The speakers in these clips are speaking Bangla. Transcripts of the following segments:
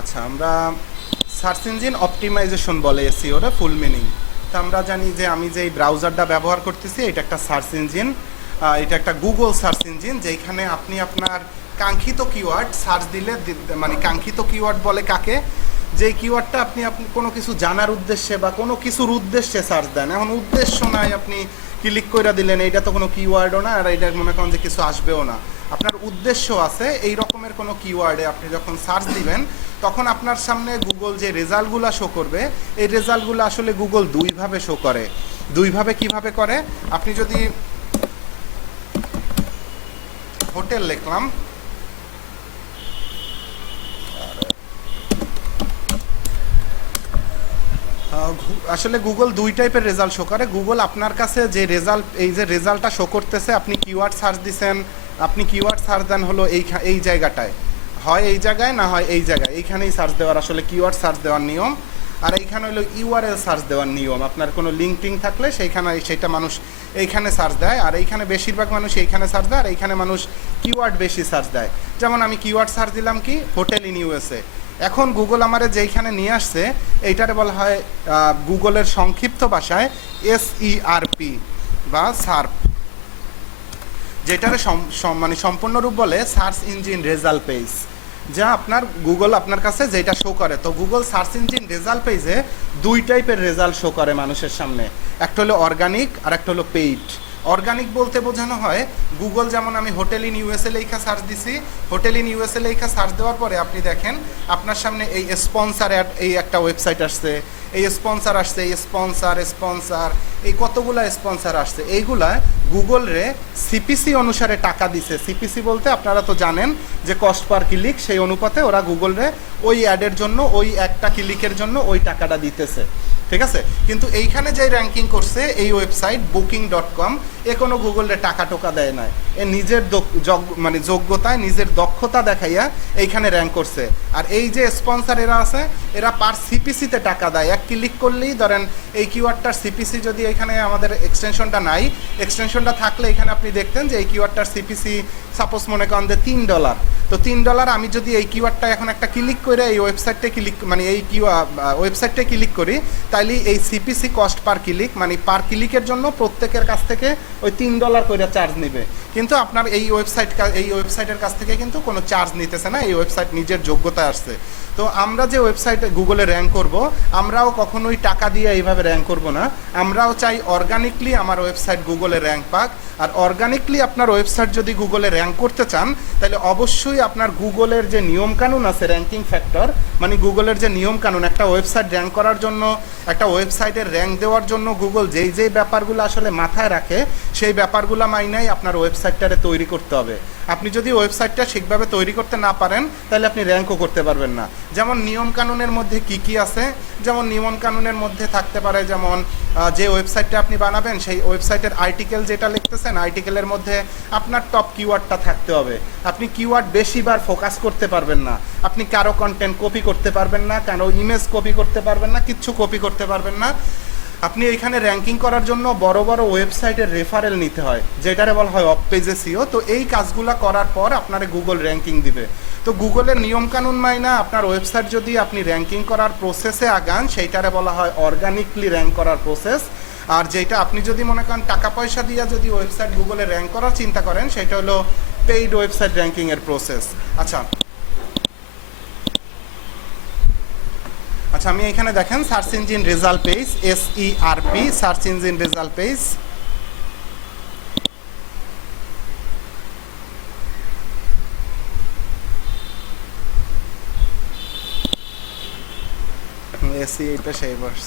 আচ্ছা, আমরা সার্চ ইঞ্জিন অপটিমাইজেশন বলে এসইওর ফুল মিনিং। তো আমরা জানি যে আমি যে ব্রাউজারটা ব্যবহার করতেছি এটা একটা সার্চ ইঞ্জিন, এটা একটা গুগল সার্চ ইঞ্জিন, যেখানে আপনি আপনার কাঙ্ক্ষিত কিওয়ার্ড সার্চ দিলে, মানে কাঙ্ক্ষিত কিওয়ার্ড বলে কাকে, যে কিওয়ার্ডটা আপনি আপনি কোনো কিছু জানার উদ্দেশ্যে বা কোনো কিছুর উদ্দেশ্যে সার্চ দেন। এখন উদ্দেশ্য নাই, আপনি ক্লিক করে দিলেন, এইটা তো কোনো কিওয়ার্ডও না, আর এইটা মনে করেন যে কিছু আসবেও না। আপনার উদ্দেশ্য আছে এই রকমের কোনো কিওয়ার্ডে আপনি যখন সার্চ দিবেন, তখন আপনার সামনে গুগল যে রেজাল্টগুলো শো করবে, এই রেজাল্টগুলো আসলে গুগল দুইভাবে শো করে। দুইভাবে কিভাবে করে? আপনি যদি হোটেল লিখলাম, আসলে গুগল দুই টাইপের রেজাল্ট শো করে। গুগল আপনার কাছে যে রেজাল্ট, এই যে রেজাল্টটা শো করতেছে, আপনি কিওয়ার্ড সার্চ দিছেন, আপনি কিওয়ার্ড সার্চ দেন হলো এই জায়গাটায়, হয় এই জায়গায় না হয় এই জায়গায়, এইখানেই সার্চ দেওয়ার আসলে কিওয়ার্ড সার্চ দেওয়ার নিয়ম। আর এইখানে হলো ইউআরএল সার্চ দেওয়ার নিয়ম। আপনার কোনো লিঙ্ক টিঙ্ক থাকলে সেইটা মানুষ এইখানে সার্চ দেয়, আর এইখানে বেশিরভাগ মানুষ এইখানে সার্চ দেয়, আর এইখানে মানুষ কিওয়ার্ড বেশি সার্চ দেয়। যেমন আমি কিওয়ার্ড সার্চ দিলাম কি হোটেল ইন ইউএসএ, এখন গুগল আমারে যেইখানে নিয়ে আসছে এইটারে বলা হয় গুগলের সংক্ষিপ্ত ভাষায় SERP বা সার্প, যেটারে মানে সম্পূর্ণ রূপ বলে সার্চ ইঞ্জিন রেজাল্ট পেজ, যা আপনার গুগল আপনার কাছে যেটা শো করে। তো গুগল সার্চ ইঞ্জিন রেজাল্ট পেজে দুই টাইপের রেজাল্ট শো করে মানুষের সামনে, একটা হলো অর্গানিক আর একটা হলো পেইড। অর্গানিক বলতে বোঝানো হয় গুগল, যেমন আমি হোটেল ইন ইউএসএ লেখা সার্চ দিছি, হোটেল ইন ইউএসএ লেখা সার্চ দেওয়ার পরে আপনি দেখেন আপনার সামনে এই স্পন্সার অ্যাড, এই একটা ওয়েবসাইট আসছে, এই স্পন্সার আসছে, এই স্পন্সার এই কতগুলা স্পন্সার আসছে, এইগুলা গুগল রে সিপিসি অনুসারে টাকা দিছে। সিপিসি বলতে আপনারা তো জানেন যে কস্ট পার ক্লিক, সেই অনুপাতে ওরা গুগল রে ওই অ্যাডের জন্য, ওই একটা ক্লিকের জন্য ওই টাকাটা দিতেছে, ঠিক আছে। কিন্তু এইখানে যে র্যাঙ্কিং করছে এই ওয়েবসাইট booking.com, এ কোনো গুগলে টাকা টোকা দেয় নাই, এ নিজের মানে যোগ্যতায় নিজের দক্ষতা দেখাইয়া এইখানে র্যাঙ্ক করছে। আর এই যে স্পন্সার এরা আছে, এরা পার সিপিসিতে টাকা দেয়। এক ক্লিক করলেই ধরেন এই কিওয়ার্ডটার সিপিসি, যদি এখানে আমাদের এক্সটেনশনটা নাই, এক্সটেনশনটা থাকলে এখানে আপনি দেখতেন যে এই কিওয়ার্ডটার সিপিসি সাপোজ মনে করেন যে $3, তো $3 আমি যদি এই কিওয়ার্ডটা এখন একটা ক্লিক করে এই ওয়েবসাইটে ক্লিক, মানে এই ওয়েবসাইটে ক্লিক করি, তাইলে এই সিপিসি কস্ট পার ক্লিক, মানে পার ক্লিকের জন্য প্রত্যেকের কাছ থেকে ওই $3 করে চার্জ নেবে। কিন্তু আপনার এই ওয়েবসাইটের কাছ থেকে কিন্তু কোনো চার্জ নিতেছে না, এই ওয়েবসাইট নিজের যোগ্যতায় আসছে। তো আমরা যে ওয়েবসাইটে গুগলে র্যাঙ্ক করব, আমরাও কখনোই টাকা দিয়ে এইভাবে র্যাঙ্ক করব না। আমরাও চাই অর্গানিকলি আমার ওয়েবসাইট গুগলে র্যাঙ্ক পাক। আর অর্গানিকলি আপনার ওয়েবসাইট যদি গুগলে র্যাঙ্ক করতে চান, তাহলে অবশ্যই আপনার গুগলের যে নিয়মকানুন আছে, র্যাঙ্কিং ফ্যাক্টর, মানে গুগলের যে নিয়মকানুন, একটা ওয়েবসাইট র্যাঙ্ক করার জন্য, একটা ওয়েবসাইটের র্যাঙ্ক দেওয়ার জন্য গুগল যেই ব্যাপারগুলো আসলে মাথায় রাখে, সেই ব্যাপারগুলো মাইনাই আপনার ওয়েবসাইটটারে তৈরি করতে হবে। আপনি যদি ওয়েবসাইটটা ঠিকভাবে তৈরি করতে না পারেন, তাহলে আপনি র্যাঙ্কও করতে পারবেন না। যেমন নিয়মকানুনের মধ্যে কি আছে, যেমন নিয়মকানুনের মধ্যে থাকতে পারে, যেমন যে ওয়েবসাইটটা আপনি বানাবেন সেই ওয়েবসাইটের আর্টিকেল যেটা লিখতেছেন, আর্টিকেলের মধ্যে আপনার টপ কিওয়ার্ডটা থাকতে হবে। আপনি কিওয়ার্ড বেশিবার ফোকাস করতে পারবেন না, আপনি কারো কন্টেন্ট কপি করতে পারবেন না, কারো ইমেজ কপি করতে পারবেন না, কিচ্ছু কপি করতে পারবেন না। আপনি এখানে র্যাঙ্কিং করার জন্য বড় বড় ওয়েবসাইটের রেফারেল নিতে হয়, যেটারে বলা হয় অফ পেজ এসইও। তো এই কাজগুলো করার পর আপনারে গুগল র্যাঙ্কিং দিবে। তো গুগলের নিয়মকানুন মাইনা আপনার ওয়েবসাইট যদি আপনি র্যাঙ্কিং করার প্রসেসে আগান, সেইটারে বলা হয় অর্গানিকলি র্যাঙ্ক করার প্রসেস। আর যেটা আপনি যদি মনে করেন টাকা পয়সা দিয়ে যদি ওয়েবসাইট গুগলে র্যাঙ্ক করার চিন্তা করেন, সেটা হলো পেইড ওয়েবসাইট র্যাঙ্কিংয়ের প্রসেস। আচ্ছা, আমি এখানে দেখেন search engine result page, SERP, search engine result page. SE পেশাইভার্স।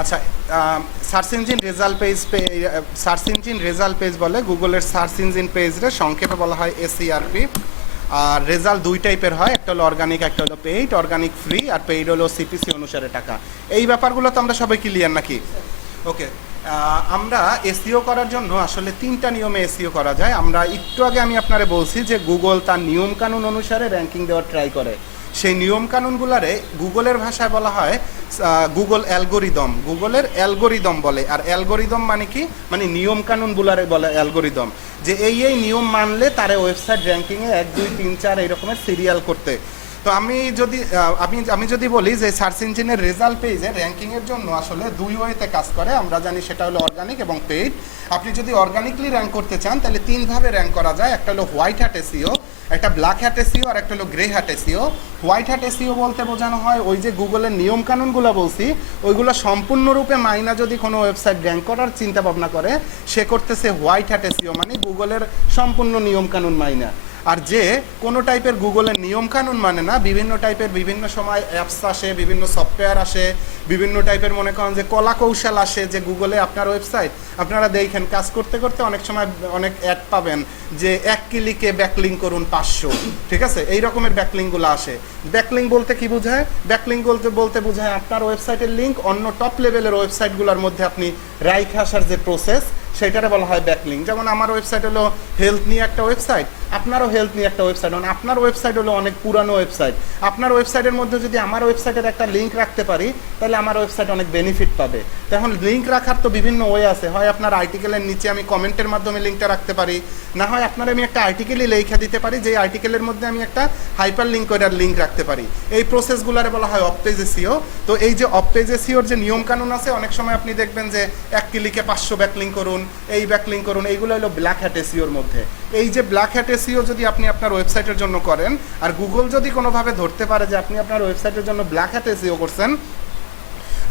আচ্ছা, search engine result page, search engine result page বলে গুগলের সার্চ ইঞ্জিন পেজরে সংক্ষেপে বলা হয় SERP। আর রেজাল্ট দুই টাইপের হয়, একটা হলো অর্গানিক, একটা হলো পেইড। অর্গানিক ফ্রি আর পেইড হলো সিপিসি অনুসারে টাকা। এই ব্যাপারগুলো তো আমরা সবাই ক্লিয়ার নাকি? ওকে, আমরা এসইও করার জন্য আসলে 3টা নিয়মে এসইও করা যায়। আমরা একটু আগে আমি আপনারে বলছি যে গুগল তার নিয়মকানুন অনুসারে র্যাঙ্কিং দেওয়ার ট্রাই করে। সেই নিয়মকানুনগুলারে গুগলের ভাষায় বলা হয় গুগল অ্যালগোরিদম, গুগলের অ্যালগোরিদম বলে। আর অ্যালগোরিদম মানে কি, মানে নিয়মকানুনগুলারে বলে অ্যালগোরিদম, যে এই নিয়ম মানলে তারে ওয়েবসাইট র্যাঙ্কিংয়ে 1 2 3 4 এই রকমের সিরিয়াল করতে। তো আমি যদি বলি যে সার্চ ইঞ্জিনের রেজাল্ট পেজে র্যাঙ্কিংয়ের জন্য আসলে দুই ওয়েতে কাজ করে, আমরা জানি সেটা হলো অর্গানিক এবং পেইড। আপনি যদি অর্গানিকলি র্যাঙ্ক করতে চান তাহলে 3 ভাবে র্যাঙ্ক করা যায়, একটা হলো হোয়াইট হ্যাট এসইও, একটা ব্ল্যাক হ্যাট এসইও, আর একটা হলো grey hat SEO. White hat SEO বলতে বোঝানো হয় ওই যে গুগলের নিয়মকানুনগুলো বলছি ওইগুলো সম্পূর্ণরূপে মাইনা যদি কোনো ওয়েবসাইট র্যাঙ্ক করার চিন্তা ভাবনা করে সে করতেছে হোয়াইট হ্যাট এসইও, মানে গুগলের সম্পূর্ণ নিয়মকানুন মাইনা। আর যে কোনো টাইপের গুগলের নিয়মকানুন মানে না, বিভিন্ন টাইপের বিভিন্ন সময় অ্যাপস আসে, বিভিন্ন সফটওয়্যার আসে, বিভিন্ন টাইপের মনে করেন যে কলা কৌশল আসে, যে গুগলে আপনার ওয়েবসাইট আপনারা দেখেন কাজ করতে করতে অনেক সময় অনেক অ্যাড পাবেন যে 1 ক্লিকে ব্যাকলিং করুন 500, ঠিক আছে, এই রকমের ব্যাকলিংগুলো আসে। ব্যাকলিং বলতে কি বোঝায়? ব্যাকলিং বলতে বোঝায় আপনার ওয়েবসাইটের লিঙ্ক অন্য টপ লেভেলের ওয়েবসাইটগুলোর মধ্যে আপনি রাইখে আসার যে প্রসেস, সেটারে বলা হয় ব্যাকলিং। যেমন আমার ওয়েবসাইট হলো হেলথ নিয়ে একটা ওয়েবসাইট, আপনারও হেলথ নিয়ে একটা ওয়েবসাইট, মানে আপনার ওয়েবসাইট হলো অনেক পুরানো ওয়েবসাইট, আপনার ওয়েবসাইটের মধ্যে যদি আমার ওয়েবসাইটের একটা লিঙ্ক রাখতে পারি তাহলে আমার ওয়েবসাইট অনেক বেনিফিট পাবে। তখন লিঙ্ক রাখার তো বিভিন্ন ওয়ে আছে, হয় আপনার আর্টিকেলের নিচে আমি কমেন্টের মাধ্যমে লিঙ্কটা রাখতে পারি, না হয় আপনার আমি একটা আর্টিকেলই লেখা দিতে পারি, যে আর্টিকেলের মধ্যে আমি একটা হাইপার লিঙ্ক করে লিঙ্ক রাখতে পারি। এই প্রসেসগুলোরে বলা হয় অফ পেজ এসইও। তো এই যে অফ পেজ এসইওর যে নিয়মকানুন আছে, অনেক সময় আপনি দেখবেন যে 1 ক্লিকে 500 ব্যাকলিং করুন, এই ব্যাকলিং করুন, এইগুলো হলো ব্ল্যাক হ্যাট এসইওর মধ্যে। এই যে ব্ল্যাক হ্যাট এসইও যদি আপনি আপনার ওয়েবসাইটের জন্য করেন, আর গুগল যদি কোনোভাবে ধরতে পারে যে আপনি আপনার ওয়েবসাইটের জন্য ব্ল্যাক হ্যাট এসইও করছেন,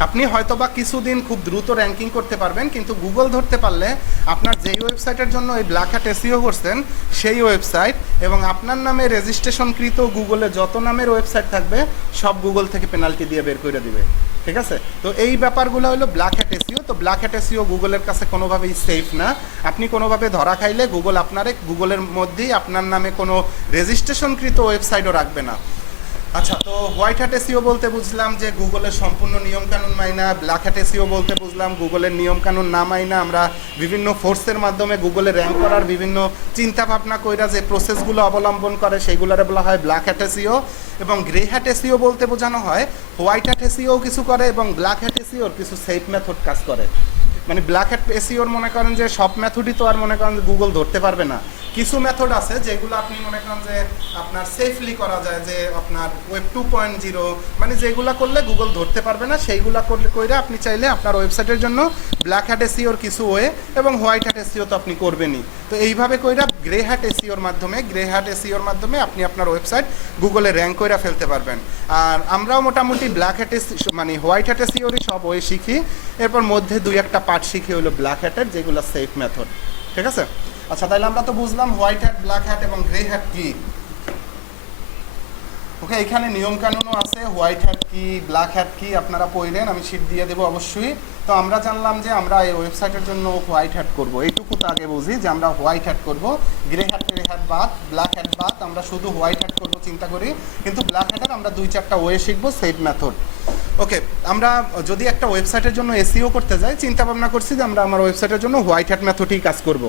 আপনি হয়তো বা কিছুদিন খুব দ্রুত র্যাঙ্কিং করতে পারবেন, কিন্তু গুগল ধরতে পারলে আপনার যেই ওয়েবসাইটের জন্য এই ব্ল্যাক হ্যাট এসইও করছেন সেই ওয়েবসাইট এবং আপনার নামে রেজিস্ট্রেশনকৃত গুগলে যত নামের ওয়েবসাইট থাকবে সব গুগল থেকে পেনাল্টি দিয়ে বের করে দিবে, ঠিক আছে। তো এই ব্যাপারগুলো হলো ব্ল্যাক হ্যাট এসইও। তো ব্ল্যাক হ্যাট এসইও গুগলের কাছে কোনোভাবেই সেফ না। আপনি কোনোভাবে ধরা খাইলে গুগল গুগলের মধ্যেই আপনার নামে কোনো রেজিস্ট্রেশনকৃত ওয়েবসাইটও রাখবে না। আচ্ছা, তো হোয়াইট হ্যাট এসইও বলতে বুঝলাম যে গুগলের সম্পূর্ণ নিয়মকানুন মাইনা, ব্ল্যাক হ্যাট এসইও বলতে বুঝলাম গুগলের নিয়মকানুন না মাইনা আমরা বিভিন্ন ফোর্সের মাধ্যমে গুগলে র্যাঙ্ক করার বিভিন্ন চিন্তা ভাবনা কইরা যে প্রসেসগুলো অবলম্বন করে সেইগুলোরে বলা হয় ব্ল্যাক হ্যাট এসইও। এবং গ্রে হ্যাট এসইও বলতে বোঝানো হয় হোয়াইট হ্যাট এসইও কিছু করে এবং ব্ল্যাক হ্যাট এসইওর কিছু সেফ মেথড কাজ করে। মানে ব্ল্যাক হ্যাট এসইওর মনে করেন যে সব মেথডই তো আর মনে করেন যে গুগল ধরতে পারবে না, কিছু মেথড আছে যেগুলো আপনি মনে করেন যে আপনার সেফলি করা যায়, যে আপনার ওয়েব 2.0 মানে যেগুলো করলে গুগল ধরতে পারবে না সেইগুলো কইরা আপনি চাইলে আপনার ওয়েবসাইটের জন্য ব্ল্যাক হ্যাট এসইওর কিছু ওয়ে এবং হোয়াইট হ্যাট এসইও তো আপনি করবেনই। তো এইভাবে কইরা গ্রে হ্যাট এসইওর মাধ্যমে আপনি আপনার ওয়েবসাইট গুগলে র্যাঙ্ক কইরা ফেলতে পারবেন। আর আমরাও মোটামুটি ব্ল্যাক হ্যাট মানে হোয়াইট হ্যাট এসইওরই সব ওয়ে শিখি, এরপর মধ্যে 2-1টা পার্ট শিখি হলো ব্ল্যাক হ্যাটের, যেগুলো সেফ মেথড, ঠিক আছে। আচ্ছা, তাহলে আমরা তো বুঝলাম হোয়াইট হ্যাট, ব্ল্যাক হ্যাট এবং গ্রে হ্যাট কি। ওকে, এখানে নিয়মকানুনও আছে, হোয়াইট হ্যাট কি ব্ল্যাক হ্যাট কি আপনারা পড়লেন, আমি শিট দিয়ে দেবো অবশ্যই। তো আমরা জানলাম যে আমরা এই ওয়েবসাইটের জন্য হোয়াইট হ্যাট করবো, এইটুকু তো আগে বুঝি যে আমরা হোয়াইট হ্যাট করবো, গ্রে হ্যাট বাদ, ব্ল্যাক হ্যাট বাদ, আমরা শুধু হোয়াইট হ্যাট করবো চিন্তা করি। কিন্তু ব্ল্যাক হ্যাটের আমরা 2-4টা ওয়ে শিখবো, সেফ মেথড। ওকে, আমরা যদি একটা ওয়েবসাইটের জন্য এসইও করতে যাই, চিন্তা ভাবনা করছি যে আমরা আমার ওয়েবসাইটের জন্য হোয়াইট হ্যাট মেথডই কাজ করব।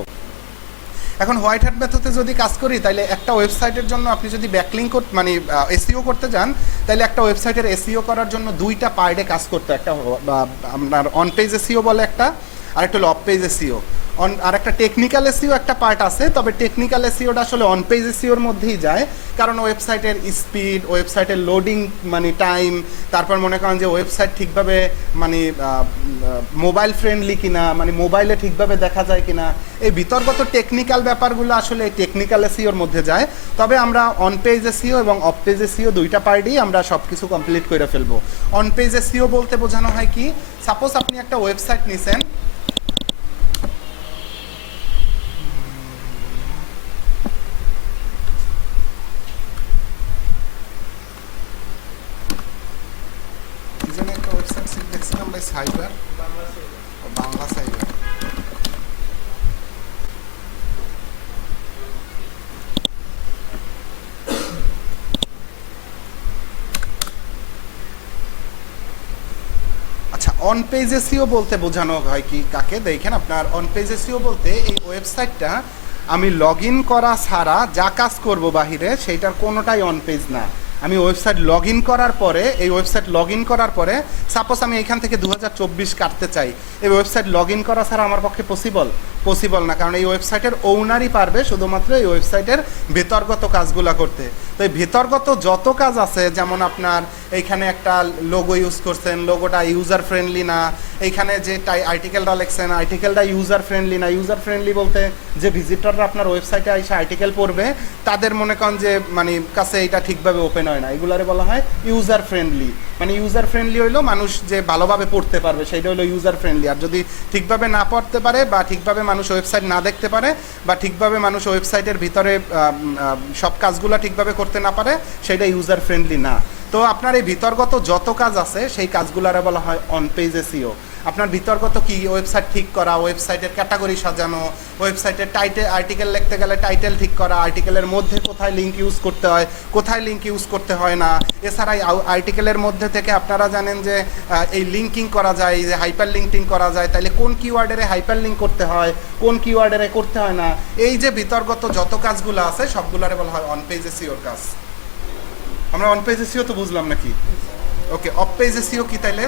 এখন হোয়াইট হ্যাট মেথডে যদি কাজ করি তাহলে একটা ওয়েবসাইটের জন্য আপনি যদি ব্যাকলিং মানে এসইও করতে যান, তাহলে একটা ওয়েবসাইটের এসইও করার জন্য 2টা পার্টে কাজ করতে, একটা আপনার অন পেজ এসইও বলে একটা, আর একটা হলো অফ পেজ এসইও। আর একটা টেকনিক্যাল এসইও একটা পার্ট আছে, তবে টেকনিক্যাল এসইওটা আসলে অন পেজ এসইওর মধ্যেই যায়, কারণ ওয়েবসাইটের স্পিড, ওয়েবসাইটের লোডিং মানে টাইম, তারপর মনে করেন যে ওয়েবসাইট ঠিকভাবে মানে মোবাইল ফ্রেন্ডলি কিনা, মানে মোবাইলে ঠিকভাবে দেখা যায় কিনা, এই বিতর্কত টেকনিক্যাল ব্যাপারগুলো আসলে এই টেকনিক্যাল এসইওর মধ্যে যায়। তবে আমরা অন পেজ এসইও এবং অফ পেজ এসইও 2টা পার্টই আমরা সব কিছু কমপ্লিট করে ফেলবো। অন পেজ এসইও বলতে বোঝানো হয় কি, সাপোজ আপনি একটা ওয়েবসাইট নিছেন, একটা ওয়েবসাইট দেখছিলাম ভাই, সাইবার বাংলা সাইবার। আচ্ছা, অন পেজ এসইও বলতে বোঝানো হয় কি কাকে, দেখেন আপনার অন পেজ এসইও বলতে এই ওয়েবসাইটটা আমি লগ ইন করা ছাড়া যা কাজ করব বাহিরে সেইটার কোনোটাই অন পেজ না। আমি ওয়েবসাইট লগ ইন করার পরে, এই ওয়েবসাইট লগ ইন করার পরে সাপোজ আমি এখান থেকে 2024 কাটতে চাই, এই ওয়েবসাইট লগ ইন করা ছাড়া আমার পক্ষে পসিবল না, কারণ এই ওয়েবসাইটের ওনারই পারবে শুধুমাত্র এই ওয়েবসাইটের ভেতরগত কাজগুলো করতে। তো এই ভেতরগত যত কাজ আছে, যেমন আপনার এইখানে একটা লোগো ইউজ করছেন, লোগোটা ইউজার ফ্রেন্ডলি না, এইখানে যে আর্টিকেলটা লিখছেন আর্টিকেলটা ইউজার ফ্রেন্ডলি না, ইউজার ফ্রেন্ডলি বলতে যে ভিজিটররা আপনার ওয়েবসাইটে এসে আর্টিকেল পড়বে তাদের মনে করেন যে মানে কাছে এটা ঠিকভাবে ওপেন হয় না, এগুলারে বলা হয় ইউজার ফ্রেন্ডলি। মানে ইউজার ফ্রেন্ডলি হইলো মানুষ যে ভালোভাবে পড়তে পারবে সেইটা হলো ইউজার ফ্রেন্ডলি। আর যদি ঠিকভাবে না পড়তে পারে বা ঠিকভাবে মানুষ ওয়েবসাইট না দেখতে পারে বা ঠিকভাবে মানুষ ওয়েবসাইটের ভিতরে সব কাজগুলো ঠিকভাবে করতে না পারে, সেটা ইউজার ফ্রেন্ডলি না। তো আপনার এই ভিতরগত যত কাজ আছে সেই কাজগুলোরে বলা হয় অন পেজ এসইও। আপনার ভিতরগত কি, ওয়েবসাইট ঠিক করা, ওয়েবসাইটের ক্যাটাগরি সাজানো, ওয়েবসাইটের আর্টিকেল লিখতে গেলে টাইটেল ঠিক করা, আর্টিকেলের মধ্যে কোথায় লিঙ্ক ইউজ করতে হয়, কোথায় লিঙ্ক ইউজ করতে হয় না। এছাড়াই আর্টিকেলের মধ্যে থেকে আপনারা জানেন যে এই লিঙ্কিং করা যায়, যে হাইপার লিঙ্কিং করা যায়, তাইলে কোন কিওয়ার্ডেরে হাইপার লিঙ্ক করতে হয়, কোন কিওয়ার্ডেরে করতে হয় না, এই যে ভিতরগত যত কাজগুলো আছে সবগুলোরে বলা হয় অন পেজ এসইওর কাজ। আমরা অন পেজ এসইও তো বুঝলাম নাকি? ওকে, অফ পেজ এসইও কি তাইলে?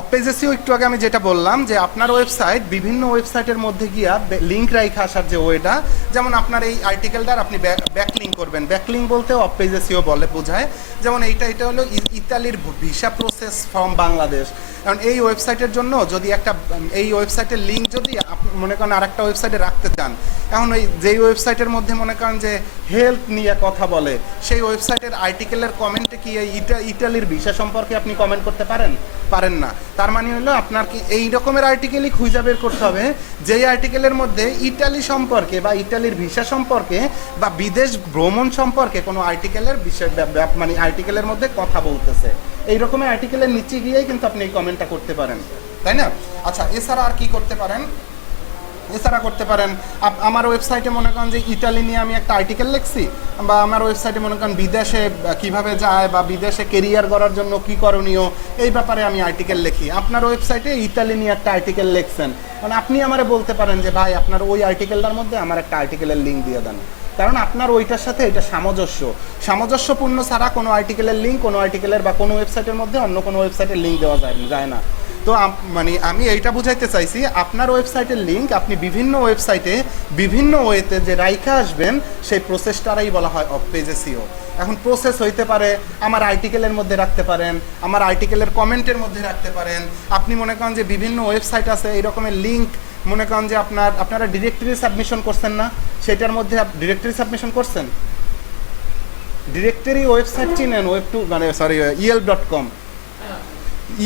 অফ পেজ এসইও একটু আগে আমি যেটা বললাম যে আপনার ওয়েবসাইট বিভিন্ন ওয়েবসাইটের মধ্যে গিয়া লিঙ্ক রাইখা আসার যে ওয়েটা, যেমন আপনার এই আর্টিকেলটার আপনি ব্যাকলিঙ্ক করবেন, ব্যাকলিঙ্ক বলতে অফ পেজ এসইও বলে বোঝায়। যেমন এটা হলো ইতালির ভিসা প্রসেস ফ্রম বাংলাদেশ। কারণ এই ওয়েবসাইটের জন্য যদি এই ওয়েবসাইটের লিঙ্ক যদি আপনি মনে করেন আরেকটা ওয়েবসাইটে রাখতে চান, এখন ওই যেই ওয়েবসাইটের মধ্যে মনে করেন যে হেলথ নিয়ে কথা বলে, সেই ওয়েবসাইটের আর্টিকেলের কমেন্টে কি এই ইটালির ভিসা সম্পর্কে আপনি কমেন্ট করতে পারেন না। তার মানে হলো আপনার কি এই রকমের আর্টিকেলই খুঁজে বের করতে হবে যেই আর্টিকেলের মধ্যে ইটালি সম্পর্কে বা ইটালির ভিসা সম্পর্কে বা বিদেশ ভ্রমণ সম্পর্কে কোনো আর্টিকেলের বিষয় মানে আর্টিকেলের মধ্যে কথা বলতেছে। এই রকমের আর্টিকেলের নিচে গিয়েই কিন্তু আপনি এই কমেন্টটা করতে পারেন, তাই না? আচ্ছা, এছাড়া আর কি করতে পারেন? এছাড়া করতে পারেন আমার ওয়েবসাইটে মনে করেন যে ইটালি নিয়ে আমি একটা আর্টিকেল লিখছি, বা আমার ওয়েবসাইটে মনে করেন বিদেশে কিভাবে যায় বা বিদেশে কেরিয়ার করার জন্য কী করণীয় এই ব্যাপারে আমি আর্টিকেল লিখি। আপনার ওয়েবসাইটে ইতালি নিয়ে একটা আর্টিকেল লিখছেন, মানে আপনি আমারে বলতে পারেন যে ভাই আপনার ওই আর্টিকেলটার মধ্যে আমার একটা আর্টিকেলের লিঙ্ক দিয়ে দেন, কারণ আপনার ওইটার সাথে এটা সামঞ্জস্যপূর্ণ ছাড়া কোনো আর্টিকেলের লিঙ্ক কোনো আর্টিকেলের বা কোনো ওয়েবসাইটের মধ্যে অন্য কোনো ওয়েবসাইটের লিঙ্ক দেওয়া যায় না। তো মানে আমি এইটা বুঝাইতে চাইছি, আপনার ওয়েবসাইটের লিঙ্ক আপনি বিভিন্ন ওয়েবসাইটে বিভিন্ন ওয়েতে যে রাইখা আসবেন সেই প্রসেসটারাই বলা হয় অফ পেজ এসইও। এখন প্রসেস হইতে পারে আমার আর্টিকেলের মধ্যে রাখতে পারেন, আমার আর্টিকেলের কমেন্টের মধ্যে রাখতে পারেন। আপনি মনে করেন যে বিভিন্ন ওয়েবসাইট আছে এই রকমের লিঙ্ক, মনে করেন যে আপনারা ডিরেক্টরি সাবমিশন করছেন না, সেটার মধ্যে ডিরেক্টরি সাবমিশন করছেন, ডিরেক্টরি ওয়েবসাইট চিনেন,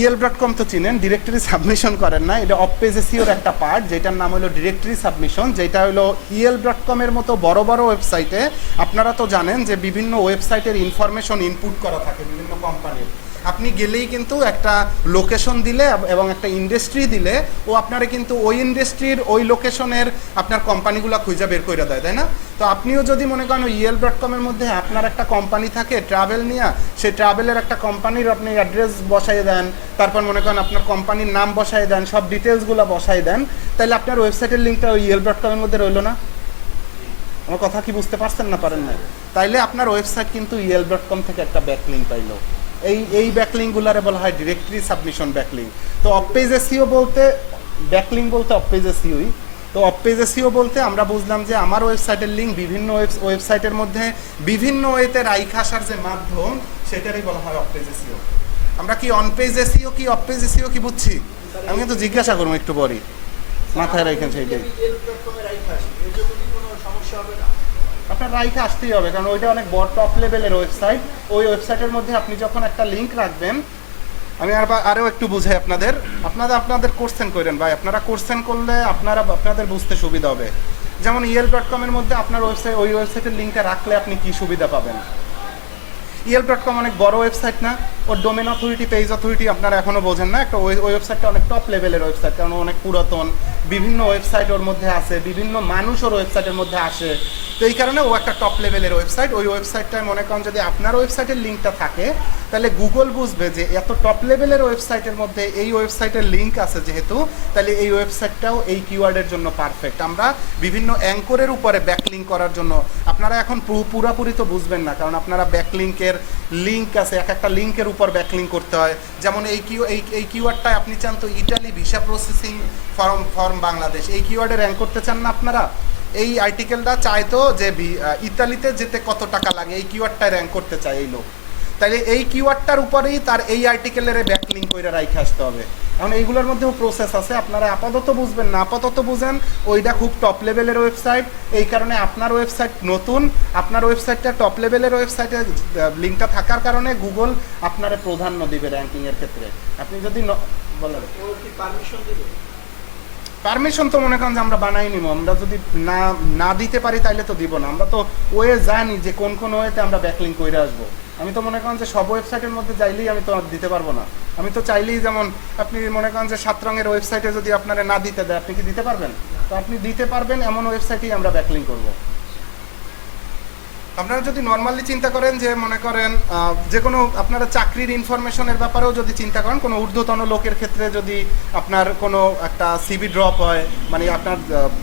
EL.com তো চিনেন, ডিরেক্টরি সাবমিশন করেন না, এটা অফ পেজ এসইওর একটা পার্ট যেটার নাম হলো ডিরেক্টরি সাবমিশন, যেটা হলো EL.com এর মতো বড় বড় ওয়েবসাইটে আপনারা তো জানেন যে বিভিন্ন ওয়েবসাইটের ইনফরমেশন ইনপুট করা থাকে বিভিন্ন কোম্পানির। আপনি গেলেই কিন্তু একটা লোকেশন দিলে এবং একটা ইন্ডাস্ট্রি দিলে ও আপনারা কিন্তু ওই ইন্ডাস্ট্রির ওই লোকেশনের আপনার কোম্পানিগুলো খুঁজে বের করে দেয়, তাই না? তো আপনিও যদি মনে করেন EL.com এর মধ্যে আপনার একটা কোম্পানি থাকে ট্রাভেল নিয়ে, সেই ট্রাভেলের একটা কোম্পানির আপনি অ্যাড্রেস বসাই দেন, তারপর মনে করেন আপনার কোম্পানির নাম বসাই দেন, সব ডিটেলসগুলো বসাই দেন, তাহলে আপনার ওয়েবসাইটের লিঙ্কটা ওই EL.com এর মধ্যে রইলো না? আমার কথা কি বুঝতে পারছেন না পারেন না? তাইলে আপনার ওয়েবসাইট কিন্তু EL.com থেকে একটা ব্যাকলিঙ্ক পাইলো। এই ব্যাকলিঙ্কগুলারে বলা হয় ডিরেক্টরি সাবমিশন ব্যাকলিঙ্ক। তো অফ পেজ এসইও বলতে ব্যাকলিঙ্ক বলতে অফ পেজ এসইওই। তো অফ পেজ এসইও বলতে আমরা বুঝলাম যে আমার ওয়েবসাইটের লিঙ্ক বিভিন্ন ওয়েবসাইটের মধ্যে বিভিন্ন ওয়েতে রাইখা আসার যে মাধ্যম সেটারই বলা হয় অফ পেজ এসইও। আমরা কি অন পেজ এসইও কি অফ পেজ এসইও কি বুঝছি? আমি কিন্তু জিজ্ঞাসা করবো একটু পরই, মাথায় রাখেন সেইটাই। আপনার রাইখে আসতেই হবে, কারণ ওইটা অনেক বড় টপ লেভেলের ওয়েবসাইট। ওই ওয়েবসাইটের মধ্যে আপনি যখন একটা লিঙ্ক রাখবেন, আমি আরও একটু বুঝাই আপনাদের কোশ্চেন করেন ভাই, আপনারা কোশ্চেন করলে আপনাদের বুঝতে সুবিধা হবে। যেমন EL.com এর মধ্যে আপনার ওই ওয়েবসাইটের লিঙ্কটা রাখলে আপনি কি সুবিধা পাবেন? EL.com অনেক বড় ওয়েবসাইট না, ওর ডোমেন অথরিটি পেজ অথরিটি আপনারা এখনও বোঝেন না। একটা ওই ওয়েবসাইটটা অনেক টপ লেভেলের ওয়েবসাইট, কারণ অনেক পুরাতন, বিভিন্ন ওয়েবসাইট ওর মধ্যে আছে, বিভিন্ন মানুষ ওর ওয়েবসাইটের মধ্যে আসে। তো এই কারণে ও একটা টপ লেভেলের ওয়েবসাইট। ওই ওয়েবসাইটটায় মনে করেন যদি আপনার ওয়েবসাইটের লিঙ্কটা থাকে তাহলে গুগল বুঝবে যে এত টপ লেভেলের ওয়েবসাইটের মধ্যে এই ওয়েবসাইটের লিঙ্ক আছে যেহেতু, তাহলে এই ওয়েবসাইটটাও এই কিওয়ার্ডের জন্য পারফেক্ট। আমরা বিভিন্ন অ্যাঙ্করের উপরে ব্যাকলিঙ্ক করার জন্য, আপনারা এখন পুরাপুরি তো বুঝবেন না, কারণ আপনারা ব্যাকলিঙ্কের লিঙ্ক আছে, এক একটা লিঙ্কের উপর ব্যাকলিঙ্ক করতে হয়। যেমন এই কিওয়ার্ডটায় আপনি চান তো Italy visa processing form Bangladesh, এই কিওয়ার্ডে র্যাঙ্ক করতে চান না আপনারা? এই আর্টিকেলটা চাইতো যে ইতালিতে যেতে কত টাকা লাগে, এই কিওয়ার্ডটায় র্যাঙ্ক করতে চায় এই লোক, তাইলে এই কিওয়ার্ডটার উপরেই তার এই আর্টিকেলের ব্যাকলিঙ্ক করে রাইখে আসতে হবে। এখন এইগুলোর মধ্যেও প্রসেস আছে, আপনারা আপাতত বুঝবেন না, আপাতত বুঝেন ওইটা খুব টপ লেভেলের ওয়েবসাইট, এই কারণে আপনার ওয়েবসাইট নতুন, আপনার ওয়েবসাইটটা টপ লেভেলের ওয়েবসাইটে লিঙ্কটা থাকার কারণে গুগল আপনারে প্রাধান্য দিবে র্যাঙ্কিংয়ের ক্ষেত্রে। আপনি যদি বলেন পারমিশন তো মনে করেন যে আমরা বানাই নিব, আমরা যদি না দিতে পারি তাইলে তো দিব না, আমরা তো ওয়ে জানি যে কোন কোন ওয়েতে আমরা ব্যাকলিঙ্ক করে আসবো। আমি তো মনে করেন যে সব ওয়েবসাইটের মধ্যে চাইলেই আমি তো দিতে পারবো না, আমি তো চাইলেই, যেমন আপনি মনে করেন যে 7 রঙের ওয়েবসাইটে যদি আপনারা না দিতে দেয় আপনি কি দিতে পারবেন? তো আপনি দিতে পারবেন এমন ওয়েবসাইটেই আমরা ব্যাকলিঙ্ক করবো। আপনারা যদি নর্মালি চিন্তা করেন যে মনে করেন যে কোনো আপনারা চাকরির ইনফরমেশনের ব্যাপারেও যদি চিন্তা করেন, কোনো ঊর্ধ্বতন লোকের ক্ষেত্রে যদি আপনার কোনো একটা সিভি ড্রপ হয়, মানে আপনার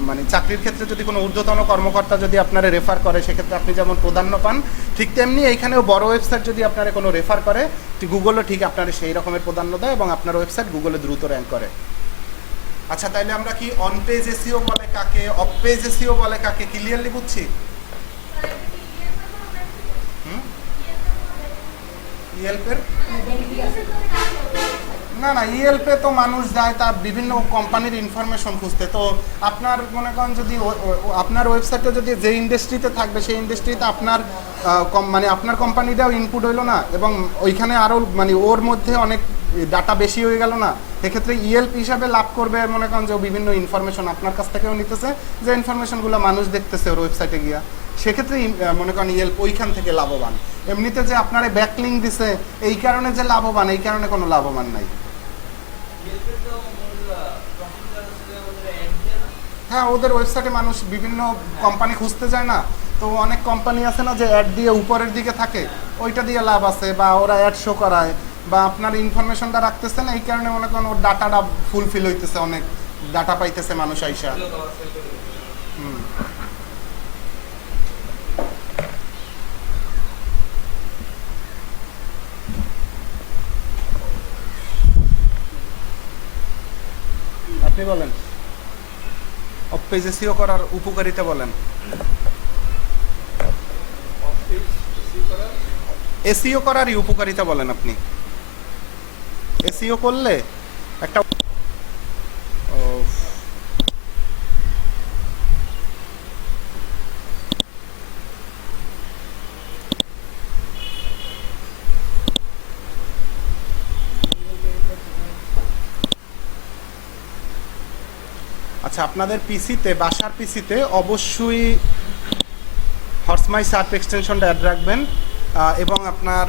মানে চাকরির ক্ষেত্রে যদি কোনো ঊর্ধ্বতন কর্মকর্তা যদি আপনারা রেফার করে, সেক্ষেত্রে আপনি যেমন প্রাধান্য পান, ঠিক তেমনি এইখানেও বড় ওয়েবসাইট যদি আপনারা কোনো রেফার করে, গুগলও ঠিক আপনারা সেই রকমের প্রাধান্য দেয় এবং আপনার ওয়েবসাইট গুগলে দ্রুত র্যাঙ্ক করে। আচ্ছা, তাইলে আমরা কি অন পেজ এসইও বলে কাকে, অফ পেজ এসইও বলে কাকে ক্লিয়ারলি বুঝছি? ইয়েলপের না না, ইয়েলপে তো মানুষ যায় তার বিভিন্ন কোম্পানির ইনফরমেশন খুঁজতে। তো আপনার মনে করেন যদি আপনার ওয়েবসাইটে যদি যে ইন্ডাস্ট্রিতে থাকবে সেই ইন্ডাস্ট্রিতে আপনার মানে আপনার কোম্পানিটাও ইনপুট হইলো না, এবং ওইখানে আরও মানে ওর মধ্যে অনেক ডাটা বেশি হয়ে গেল না, এক্ষেত্রে ইয়েলপ হিসাবে লাভ করবে। মনে করেন যে বিভিন্ন ইনফরমেশন আপনার কাছ থেকেও নিতেছে, যে ইনফরমেশনগুলো মানুষ দেখতেছে ওর ওয়েবসাইটে গিয়া, সেক্ষেত্রে মনে করেন ইয়েলপ ওইখান থেকে লাভবান। এমনিতে যে আপনারা ব্যাকলিঙ্ক দিছে এই কারণে যে লাভবান, এই কারণে কোনো লাভবান নাই। হ্যাঁ, ওদের ওয়েবসাইটে মানুষ বিভিন্ন কোম্পানি খুঁজতে যায় না, তো অনেক কোম্পানি আছে না যে অ্যাড দিয়ে উপরের দিকে থাকে, ওইটা দিয়ে লাভ আছে, বা ওরা অ্যাড শো করায়, বা আপনার ইনফরমেশনটা রাখতেছে না, এই কারণে মনে করেন ওর ডাটাটা ফুলফিল হইতেছে, অনেক ডাটা পাইতেছে মানুষ আইসা। আপনি বলেন অফ পেজ এসইও করার উপকারিতা বলেন। এসইও করারই উপকারিতা বলেন আপনি। এসইও করলে একটা আচ্ছা, আপনাদের পিসিতে, বাসার পিসিতে অবশ্যই হর্সমাই সার্চ এক্সটেনশনটা অ্যাড রাখবেন, এবং আপনার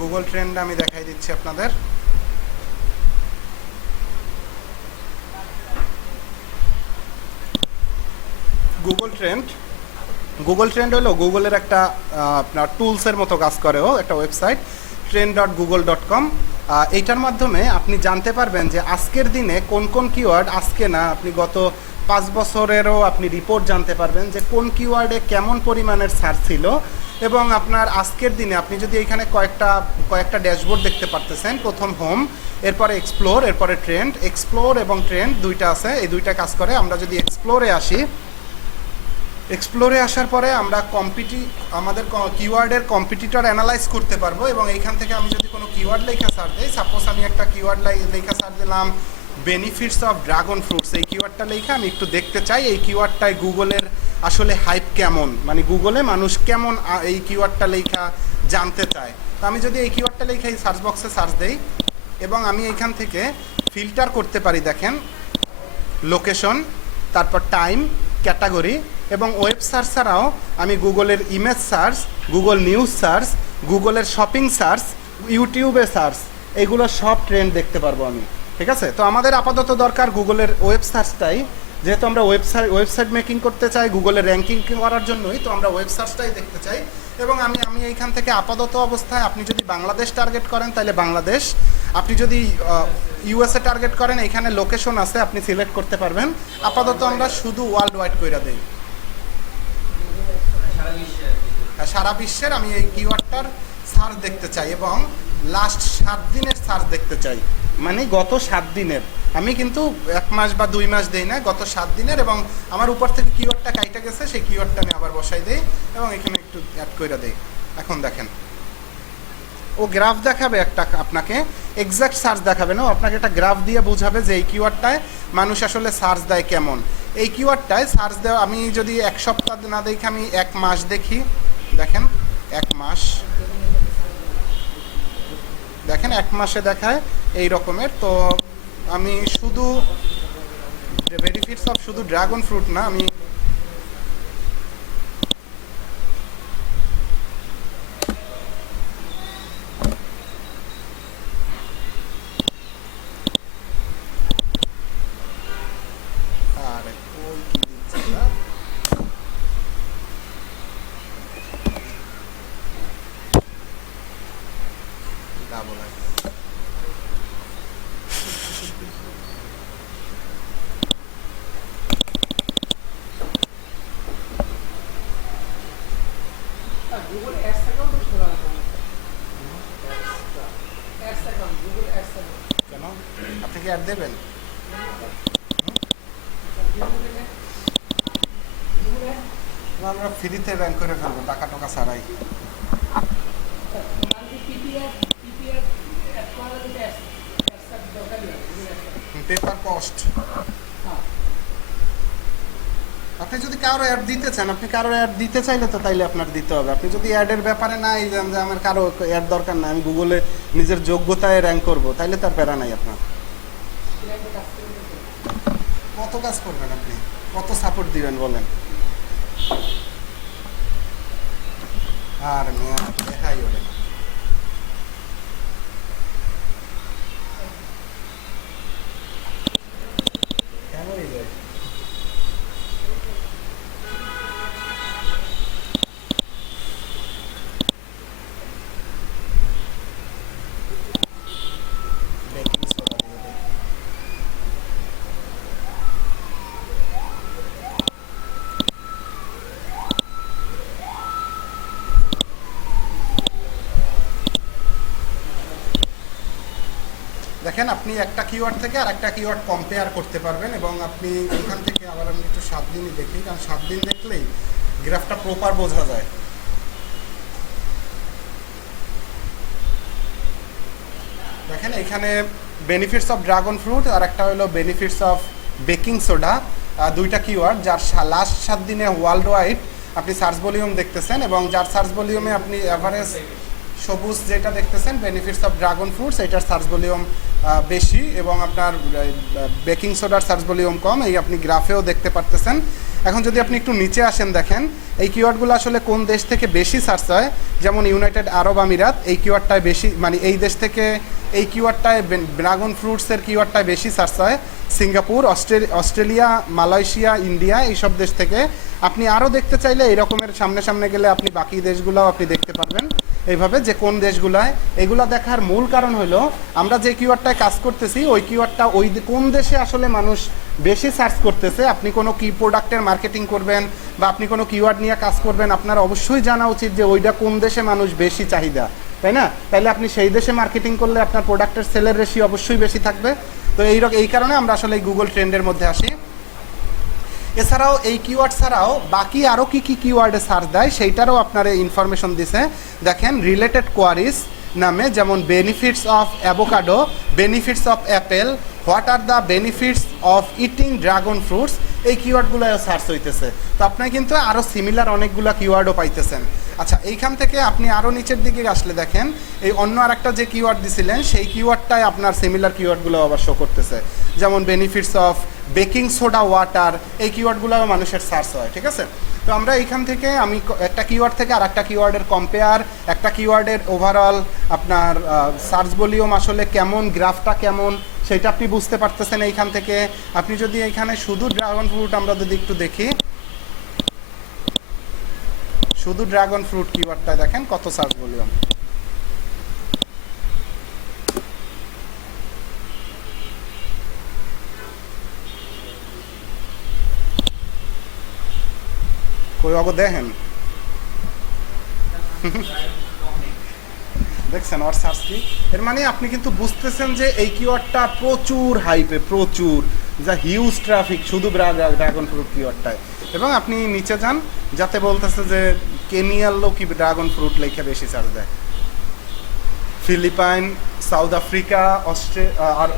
গুগল ট্রেন্ড আমি দেখাই দিচ্ছি আপনাদের। গুগল ট্রেন্ড হলো গুগলের একটা আপনার টুলসের মতো কাজ করেও একটা ওয়েবসাইট, trend.google.com। এইটার মাধ্যমে আপনি জানতে পারবেন যে আজকের দিনে কোন কোন কিওয়ার্ড, আজকে না আপনি গত 5 বছরেরও আপনি রিপোর্ট জানতে পারবেন যে কোন কিওয়ার্ডে কেমন পরিমাণের সার্চ ছিল। এবং আপনার আজকের দিনে আপনি যদি এখানে কয়েকটা ড্যাশবোর্ড দেখতে পারতেছেন, প্রথম হোম, এরপরে এক্সপ্লোর, এরপরে ট্রেন্ড। এক্সপ্লোর এবং ট্রেন্ড দুইটা আছে, এই দুইটা কাজ করে। আমরা যদি এক্সপ্লোরে আসি, এক্সপ্লোরে আসার পরে আমরা আমাদের কিওয়ার্ডের কম্পিটিটর অ্যানালাইজ করতে পারবো, এবং এইখান থেকে আমি যদি কোনো কিওয়ার্ড লেখা সার্চ দিই, সাপোজ আমি একটা কিওয়ার্ড লেখা সার্চ দিলাম বেনিফিটস অফ ড্রাগন ফ্রুটস, এই কিওয়ার্ডটা লেখা আমি একটু দেখতে চাই এই কিওয়ার্ডটায় গুগলের আসলে হাইপ কেমন, মানে গুগলে মানুষ কেমন এই কিওয়ার্ডটা লেখা জানতে চায়। তো আমি যদি এই কিওয়ার্ডটা লেখা এই সার্চ বক্সে সার্চ দিই, এবং আমি এইখান থেকে ফিল্টার করতে পারি, দেখেন লোকেশন, তারপর টাইম, ক্যাটাগরি, এবং ওয়েব সার্চ ছাড়াও আমি গুগলের image search, Google news search, গুগলের শপিং সার্চ, ইউটিউবে সার্চ, এইগুলো সব ট্রেন্ড দেখতে পারবো আমি। ঠিক আছে? তো আমাদের আপাতত দরকার গুগলের ওয়েব সার্চটাই, যেহেতু আমরা ওয়েবসাইট মেকিং করতে চাই গুগলের র্যাঙ্কিং করার জন্যই, তো আমরা ওয়েব সার্চটাই দেখতে চাই। এবং আমি এইখান থেকে আপাতত অবস্থায়, আপনি যদি বাংলাদেশ টার্গেট করেন তাহলে বাংলাদেশ, আপনি যদি ইউএসএ টার্গেট করেন এখানে লোকেশন আছে, আপনি সিলেক্ট করতে পারবেন। আপাতত আমরা শুধু ওয়ার্ল্ড ওয়াইড কইরা দেই, সারা বিশ্বের আমি এই কিওয়ার্ডটার সার্চ দেখতে চাই এবং লাস্ট 7 দিনের সার্চ দেখতে চাই, মানে গত 7 দিনের। আমি কিন্তু 1 মাস বা 2 মাস দেই না, গত 7 দিনের। এবং আমার উপর থেকে কিওয়ার্ডটা কাইটা গেছে, সেই কিওয়ার্ডটা আমি আবার বসাই দেই এবং এখানে একটু অ্যাড করে দেই। এখন দেখেন ও গ্রাফ দেখাবে একটা, আপনাকে এক্সাক্ট সার্চ দেখাবে না, আপনাকে একটা গ্রাফ দিয়ে বোঝাবে যে এই কিওয়ার্ডটায় মানুষ আসলে সার্চ দেয় কেমন। এই কিওয়ার্ডটায় সার্চ দেওয়া, আমি যদি 1 সপ্তাহ না দেখি, আমি 1 মাস দেখি, দেখেন 1 মাস, দেখেন 1 মাসে দেখায় এই রকমের। তো আমি শুধু বেনিফিটস অফ শুধু ড্রাগন ফ্রুট না, আমি Google Ads account খোলা আছে Ads account Google Ads account কেন আপনি কি অ্যাড দেবেন? আমরা ফ্রিতে র্যাঙ্ক করে ফেলবো টাকা টাকা ছাড়াই। পেপার কস্ট, আপনি যদি কারো অ্যাড দিতে চান, আপনি কারো অ্যাড দিতে চাইলে তো তাইলে আপনার দিতে হবে। আপনি যদি অ্যাডের ব্যাপারে নাই যে আমার কারো অ্যাড দরকার না, আমি গুগলে নিজের যোগ্যতায় র্যাঙ্ক করবো, তাইলে তার প্যারা নাই আপনার। কত কাজ করবেন আপনি, কত সাপোর্ট দিবেন বলেন? আর দেখাই হবে না। কেমনই যায় দেখেন, আপনি একটা কিওয়ার্ড থেকে আর একটা কিওয়ার্ড কম্পেয়ার করতে পারবেন এবং আপনি এখান থেকে আবার আমি একটু 7 দিনই দেখি, কারণ 7 দিন দেখলেই গ্রাফটা প্রপার বোঝা যায়। দেখেন এখানে বেনিফিটস অফ ড্রাগন ফ্রুট আর একটা হলো বেনিফিটস অফ বেকিং সোডা, দুইটা কিওয়ার্ড যার লাস্ট 7 দিনে ওয়ার্ল্ড ওয়াইড আপনি সার্চ ভলিউম দেখতেছেন এবং যার সার্চ ভলিউমে আপনি অ্যাভারেজ সবুজ যেটা দেখতেছেন বেনিফিটস অফ ড্রাগন ফ্রুটস, এটার সার্চ ভলিউম বেশি এবং আপনার বেকিং সোডার সার্চ ভলিউম কম, এই আপনি গ্রাফেও দেখতে পারতেছেন। এখন যদি আপনি একটু নিচে আসেন, দেখেন এই কিওয়ার্ডগুলো আসলে কোন দেশ থেকে বেশি সার্চ হয়। যেমন ইউনাইটেড আরব আমিরাত, এই কিওয়ার্ডটায় বেশি, মানে এই দেশ থেকে এই কিওয়ার্ডটায় ড্রাগন ফ্রুটসের কিওয়ার্ডটায় বেশি সার্চ হয়। সিঙ্গাপুর, অস্ট্রেলিয়া, মালয়েশিয়া, ইন্ডিয়া, এইসব দেশ থেকে। আপনি আরও দেখতে চাইলে এই রকমের সামনে সামনে গেলে আপনি বাকি দেশগুলোও আপনি দেখতে পারবেন এইভাবে, যে কোন দেশগুলায়। এগুলো দেখার মূল কারণ হলো আমরা যে কিওয়ার্ডটায় কাজ করতেছি ওই কিওয়ার্ডটা ওই কোন দেশে আসলে মানুষ বেশি সার্চ করতেছে। আপনি কোনো কি প্রোডাক্টের মার্কেটিং করবেন বা আপনি কোনো কিওয়ার্ড নিয়ে কাজ করবেন, আপনার অবশ্যই জানা উচিত যে ওইটা কোন দেশে মানুষ বেশি চাহিদা, তাই না? তাইলে আপনি সেই দেশে মার্কেটিং করলে আপনার প্রোডাক্টের সেলের রেশিও অবশ্যই বেশি থাকবে। তো এই কারণে আমরা আসলে এই গুগল ট্রেন্ডের মধ্যে আসি। এছাড়াও এই কিওয়ার্ড ছাড়াও বাকি আরও কী কী কিওয়ার্ডে সার্চ দেয় সেইটারও আপনার ইনফরমেশন দিছে। দেখেন রিলেটেড কোয়ারিজ নামে, যেমন benefits of avocado, benefits of Apple, what are the benefits of eating dragon fruits, এই কিওয়ার্ডগুলোও সার্চ হইতেছে। তো আপনি কিন্তু আরও সিমিলার অনেকগুলো কিওয়ার্ডও পাইতেছেন। আচ্ছা, এইখান থেকে আপনি আরও নিচের দিকে আসলে দেখেন এই অন্য আরেকটা যে কিওয়ার্ড দিছিলেন সেই কিওয়ার্ডটাই আপনার সিমিলার কিওয়ার্ডগুলো আবার শো করতেছে। যেমন benefits of baking soda water, এই কিওয়ার্ডগুলোও মানুষের সার্চ হয়, ঠিক আছে? তো আমরা এইখান থেকে আমি একটা কিওয়ার্ড থেকে আর একটা কিওয়ার্ডের কম্পেয়ার, একটা কিওয়ার্ডের ওভারঅল আপনার সার্চ ভলিউম আসলে কেমন, গ্রাফটা কেমন, সেটা আপনি বুঝতে পারতেছেন এইখান থেকে। আপনি যদি এইখানে শুধু ড্রাগন ফ্রুট আমরা যদি একটু দেখি, শুধু ড্রাগন ফ্রুট কিওয়ার্ডটা দেখেন কত সার্চ ভলিউম। কই অগো দেখেন, দেখছেন ওর সার্চ কি। এর মানে আপনি কিন্তু বুঝতেছেন যে এই কিওয়ার্ডটা প্রচুর হাইপে, প্রচুর, যা হিউজ ট্রাফিক শুধু ড্রাগন ফ্রুট কিওয়ার্ডটায়। এবং আপনি নিচে যান, যাতে বলতেছে যে কেনিয়ার লোক কি ড্রাগন ফ্রুট লেখে বেশি সার্চ দেয়, ফিলিপাইন, সাউথ আফ্রিকা, আর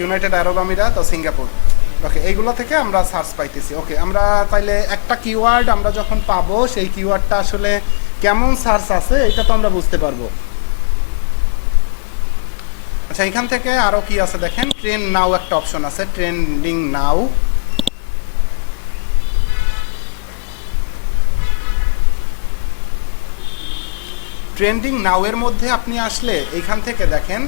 ইউনাইটেড আরব আমিরাত ও সিঙ্গাপুর। ওকে, এইগুলো থেকে আমরা সার্চ পাইতেছি। ওকে, আমরা তাইলে একটা কিওয়ার্ড আমরা যখন পাবো সেই কিওয়ার্ডটা আসলে কেমন সার্চ আছে এটা তো আমরা বুঝতে পারবো। আচ্ছা, এখান থেকে আরো কি আছে দেখেন, ট্রেন্ড নাও একটা অপশন আছে, ট্রেন্ডিং নাও। ট্রেন্ডিং নাও এর মধ্যে আপনি আসলে এইখান থেকে দেখেন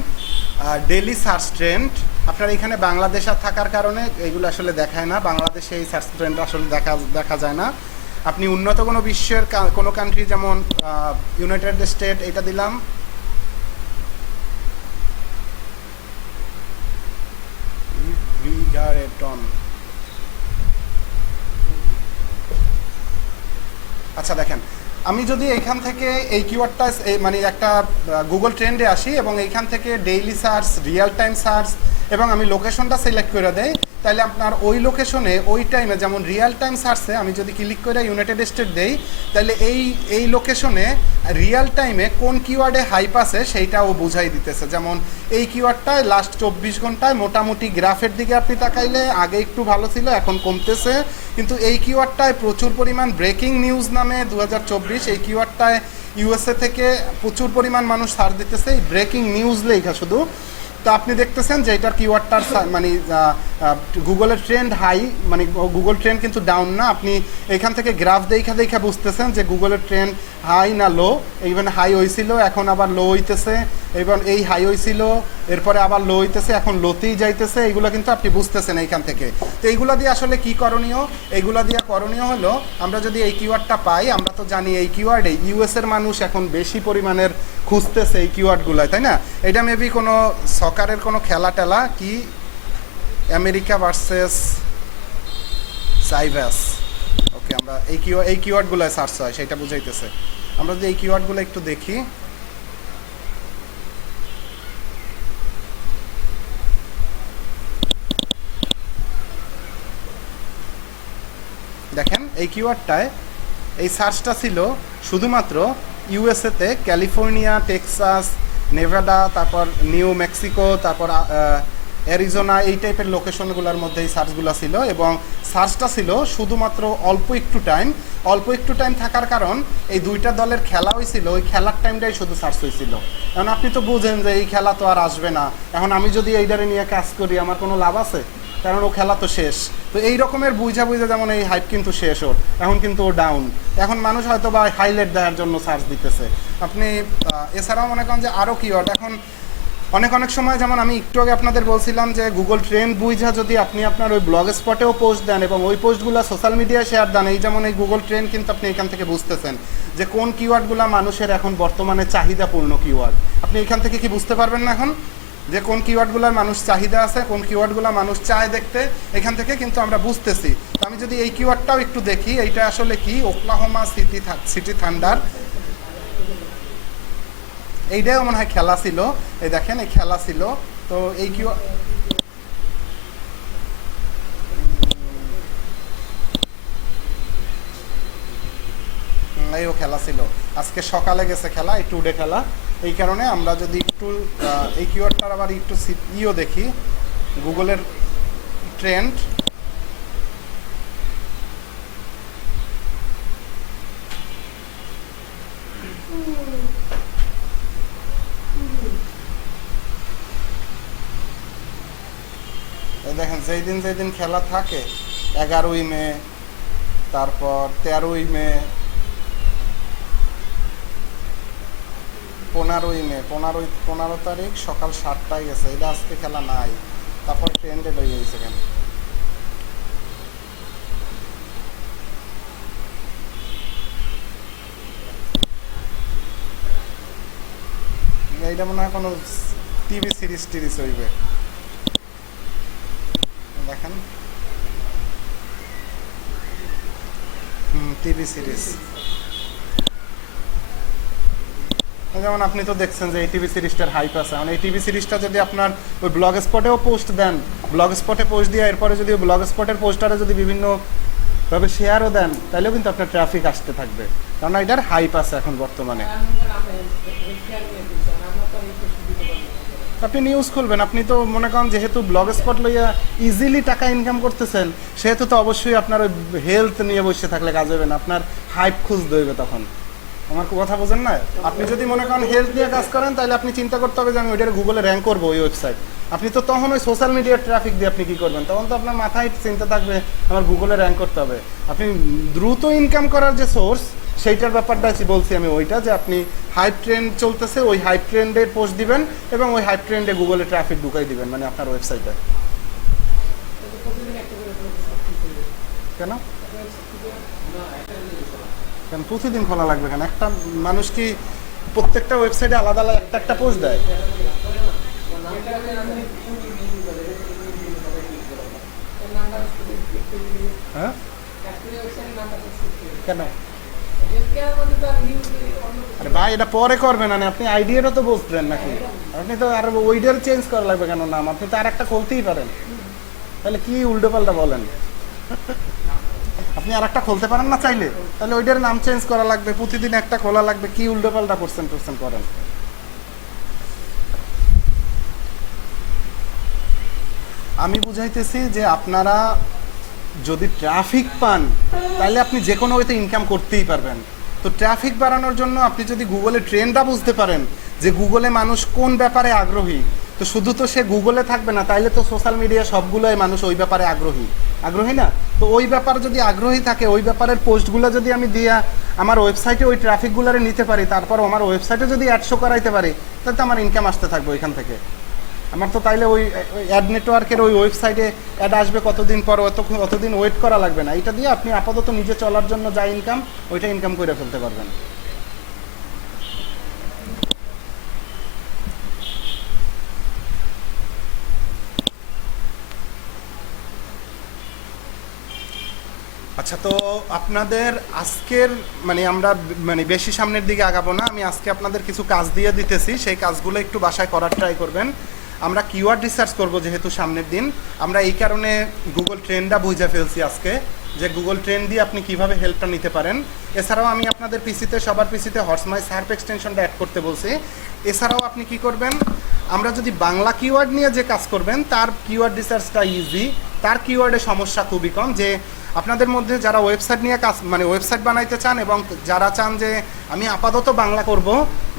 ডেইলি সার্চ ট্রেন্ড। আপনার এখানে বাংলাদেশ আর থাকার কারণে এইগুলো আসলে দেখায় না, বাংলাদেশে এই সার্চ ট্রেন্ড আসলে দেখা যায় না। আপনি উন্নত কোনো বিশ্বের কোনো কান্ট্রি, যেমন ইউনাইটেড স্টেট, এটা দিলাম। আচ্ছা দেখেন, আমি যদি এইখান থেকে এই কিওয়ার্ডটা মানে একটা গুগল ট্রেন্ডে আসি এবং এইখান থেকে daily search, real time search এবং আমি লোকেশনটা সিলেক্ট করে দেই, তাহলে আপনার ওই লোকেশনে ওই টাইমে, যেমন রিয়েল টাইম সার্চে আমি যদি ক্লিক করে ইউনাইটেড স্টেট দেই, তাহলে এই লোকেশনে রিয়েল টাইমে কোন কিওয়ার্ডে হাইপ আছে সেইটাও বুঝাই দিতেছে। যেমন এই কিওয়ার্ডটায় লাস্ট 24 ঘন্টায় মোটামুটি গ্রাফের দিকে আপনি তাকাইলে আগে একটু ভালো ছিল, এখন কমতেছে। কিন্তু এই কিওয়ার্ডটায় প্রচুর পরিমাণ ব্রেকিং নিউজ নামে 2024 এই কিওয়ার্ডটায় ইউএসএ থেকে প্রচুর পরিমাণ মানুষ সার্চ দিতেছে এই ব্রেকিং নিউজ লেখা শুধু। তো আপনি দেখতেছেন যে এটার কিওয়ার্ডটার মানে গুগলের ট্রেন্ড হাই, মানে গুগল ট্রেন্ড কিন্তু ডাউন না। আপনি এখান থেকে গ্রাফ দেখা বুঝতেছেন যে গুগলের ট্রেন্ড হাই না লো। ইভেন হাই হয়েছিল, এখন আবার লো হইতেছে, এবং এই হাই হয়েছিল, এরপরে আবার লো হইতেছে, এখন লোতেই যাইতেছে। এইগুলো কিন্তু আপনি বুঝতেছেন এইখান থেকে। তো এইগুলো দিয়ে আসলে কি করণীয়? এইগুলো দিয়ে করণীয় হলো, আমরা যদি এই কিওয়ার্ডটা পাই, আমরা তো জানি এই কিওয়ার্ডে ইউএসের মানুষ এখন বেশি পরিমাণের খুঁজতেছে এই কিওয়ার্ডগুলোয়, তাই না? এটা মেবি কোনো সকারের কোনো খেলা টেলা, কি আমেরিকা ভার্সেস সাইভাস। ওকে, আমরা এই কিওয়ার্ডগুলো সার্চ হয় সেটা বুঝাইতেছে। আমরা যদি এই কিওয়ার্ডগুলো একটু দেখি, দেখেন এই কিওয়ার্ডটায় এই সার্চটা ছিল শুধুমাত্র ইউএসএতে ক্যালিফোর্নিয়া, টেক্সাস, নেভাডা, তারপর নিউ মেক্সিকো, তারপর অ্যারিজোনা, এই টাইপের লোকেশনগুলোর মধ্যে এই সার্চগুলো ছিল। এবং সার্চটা ছিল শুধুমাত্র অল্প একটু টাইম থাকার কারণ এই দুইটা দলের খেলা হয়েছিল, ওই খেলার টাইমটাই শুধু সার্চ হয়েছিল। এখন আপনি তো বুঝেন যে এই খেলা তো আর আসবে না, এখন আমি যদি এইটারে নিয়ে কাজ করি আমার কোনো লাভ আছে? কারণ ও খেলা তো শেষ। তো এই রকমের বুঝা যেমন এই হাইপ কিন্তু শেষ ওর, এখন কিন্তু ও ডাউন। এখন মানুষ হয়তো বা হাইলাইট দেওয়ার জন্য সার্চ দিতেছে। আপনি এছাড়াও মনে করেন যে আরও কিওয়ার্ড এখন অনেক সময়, যেমন আমি একটু আগে আপনাদের বলছিলাম যে গুগল ট্রেন্ড বুঝা যদি আপনি আপনার ওই ব্লগ স্পটেও পোস্ট দেন এবং ওই পোস্টগুলো সোশ্যাল মিডিয়ায় শেয়ার দেন, এই যেমন এই গুগল ট্রেন্ড কিন্তু আপনি এখান থেকে বুঝতেছেন যে কোন কিওয়ার্ডগুলো মানুষের এখন বর্তমানে চাহিদাপূর্ণ কিওয়ার্ড। আপনি এখান থেকে কি বুঝতে পারবেন না এখন যে কোন কিওয়ার্ডগুলোর মানুষ চাহিদা আছে, কোন কিওয়ার্ডগুলো মানুষ চায় দেখতে? এখান থেকে কিন্তু আমরা বুঝতেছি। তো আমি যদি এই কিওয়ার্ডটাও একটু দেখি, এইটা আসলে কি, ওকলাহোমা সিটি থান্ডার, এইটাও মনে হয় খেলা ছিল। এই দেখেন, এই খেলা ছিল। তো এই কিওয়ার্ড এইও খেলা ছিল, আজকে সকালে গেছে খেলা, এই টুডে খেলা। এই কারণে আমরা যদি একটু এই কিওয়ার্ডটার আবার একটু ইও দেখি, গুগলের ট্রেন্ড, দেখেন যেই দিন খেলা থাকে, 11ই মে, তারপর 13ই মে, 15ই মে, 15 তারিখ সকাল 7টায় গেছে, এটা আজকে খেলা নাই। তারপর ট্রেন্ডে লইয়ে গেছে কেন এইটা মনে হয় কোনো টিভি সিরিজ টিরিজ হইবে দেখেন টিভি সিরিজ যেমন আপনি তো দেখছেন যে এই টিভি সিরিজটার হাইপ আছে মানে এই টিভি সিরিজটা যদি আপনার ওই ব্লগ স্পটেও পোস্ট দেন ব্লগ স্পটে পোস্ট দিয়ে এরপরে যদি ব্লগ স্পটের পোস্টারে যদি বিভিন্নভাবে শেয়ারও দেন তাহলেও কিন্তু আপনার ট্রাফিক আসতে থাকবে কারণ এটার হাইপ আছে এখন বর্তমানে আপনি নিউজ খুলবেন আপনি তো মনে করেন যেহেতু ব্লগ স্পট লইয়া ইজিলি টাকা ইনকাম করতেছেন সেহেতু তো অবশ্যই আপনার ওই হেলথ নিয়ে বসে থাকলে কাজ হবে না আপনার হাইপ খুঁজতে হইবে তখন আমার কথা বোঝেন না আপনি যদি মনে করেন হেলথ নিয়ে কাজ করেন তাহলে আপনি চিন্তা করতে হবে যে আমি ওইটার গুগলে র্যাঙ্ক করবো ওই ওয়েবসাইট আপনি তো তখন ওই সোশ্যাল মিডিয়ার ট্রাফিক দিয়ে আপনি কী করবেন তখন তো আপনার মাথায় চিন্তা থাকবে আমার গুগলে র্যাঙ্ক করতে হবে আপনি দ্রুত ইনকাম করার যে সোর্স সেইটার ব্যাপারটা বলছি আমি ওইটা যে আপনি হাইপ ট্রেন্ড চলতেছে ওই হাইপ ট্রেন্ডের পোস্ট দিবেন এবং ওই হাইপ ট্রেন্ডে গুগলে ট্রাফিক ঢুকাই দিবেন মানে আপনার ওয়েবসাইটে কেন কেন প্রতিদিন খোলা লাগবে কেন একটা মানুষ কি প্রত্যেকটা ওয়েবসাইটে আলাদা আলাদা একটা একটা পোস্ট দেয় হ্যাঁ কেন আরে ভাই এটা পরে করবেন না আপনি আইডিয়াটা তো বুঝবেন নাকি আপনি তো আর ওইটার চেঞ্জ করা লাগবে কেন নাম আপনি তো আর একটা খুলতেই পারেন তাহলে কি উল্টো পাল্টা বলেন আপনি আর একটা খুলতে পারেন না চাইলে তাহলে ওইটার নাম চেঞ্জ করা লাগবে প্রতিদিন একটা খোলা লাগবে কি উল্টো পাল্টা করছেন করেন আমি বুঝাইতেছি যে আপনারা যদি ট্রাফিক পান তাহলে আপনি যে কোনো ওয়েতে ইনকাম করতেই পারবেন তো ট্রাফিক বাড়ানোর জন্য আপনি যদি গুগলে ট্রেন্ডটা বুঝতে পারেন যে গুগলে মানুষ কোন ব্যাপারে আগ্রহী তো শুধু তো সে গুগলে থাকবে না তাইলে তো সোশ্যাল মিডিয়া সবগুলোই মানুষ ওই ব্যাপারে আগ্রহী না তো ওই ব্যাপারে যদি আগ্রহী থাকে ওই ব্যাপারের পোস্টগুলো যদি আমি দিয়া আমার ওয়েবসাইটে ওই ট্রাফিকগুলোরে নিতে পারি তারপর আমার ওয়েবসাইটে যদি অ্যাড শো করাইতে পারি তাহলে তো আমার ইনকাম আসতে থাকবে ওইখান থেকে আমার তো তাইলে ওই অ্যাড নেটওয়ার্কের ওই ওয়েবসাইটে অ্যাড আসবে কতদিন পর অতদিন ওয়েট করা লাগবে না এটা দিয়ে আপনি আপাতত নিজে চলার জন্য যা ইনকাম ওইটা ইনকাম করে ফেলতে পারবেন আচ্ছা তো আপনাদের আজকের মানে আমরা মানে বেশি সামনের দিকে আগাবো না আমি আজকে আপনাদের কিছু কাজ দিয়ে দিতেছি সেই কাজগুলো একটু বাসায় করার ট্রাই করবেন আমরা কিওয়ার্ড রিসার্চ করব যেহেতু সামনের দিন আমরা এই কারণে গুগল ট্রেন্ডটা বুঝে ফেলছি আজকে যে গুগল ট্রেন্ড দিয়ে আপনি কিভাবে হেল্পটা নিতে পারেন এছাড়াও আমি আপনাদের পিসিতে সবার পিসিতে হর্সমাই সার্প এক্সটেনশনটা অ্যাড করতে বলছি এছাড়াও আপনি কি করবেন আমরা যদি বাংলা কিওয়ার্ড নিয়ে যে কাজ করবেন তার কিওয়ার্ড রিসার্চটা ইজি তার কিওয়ার্ডে সমস্যা খুবই কম যে আপনাদের মধ্যে যারা ওয়েবসাইট নিয়ে কাজ মানে ওয়েবসাইট বানাইতে চান এবং যারা চান যে আমি আপাতত বাংলা করব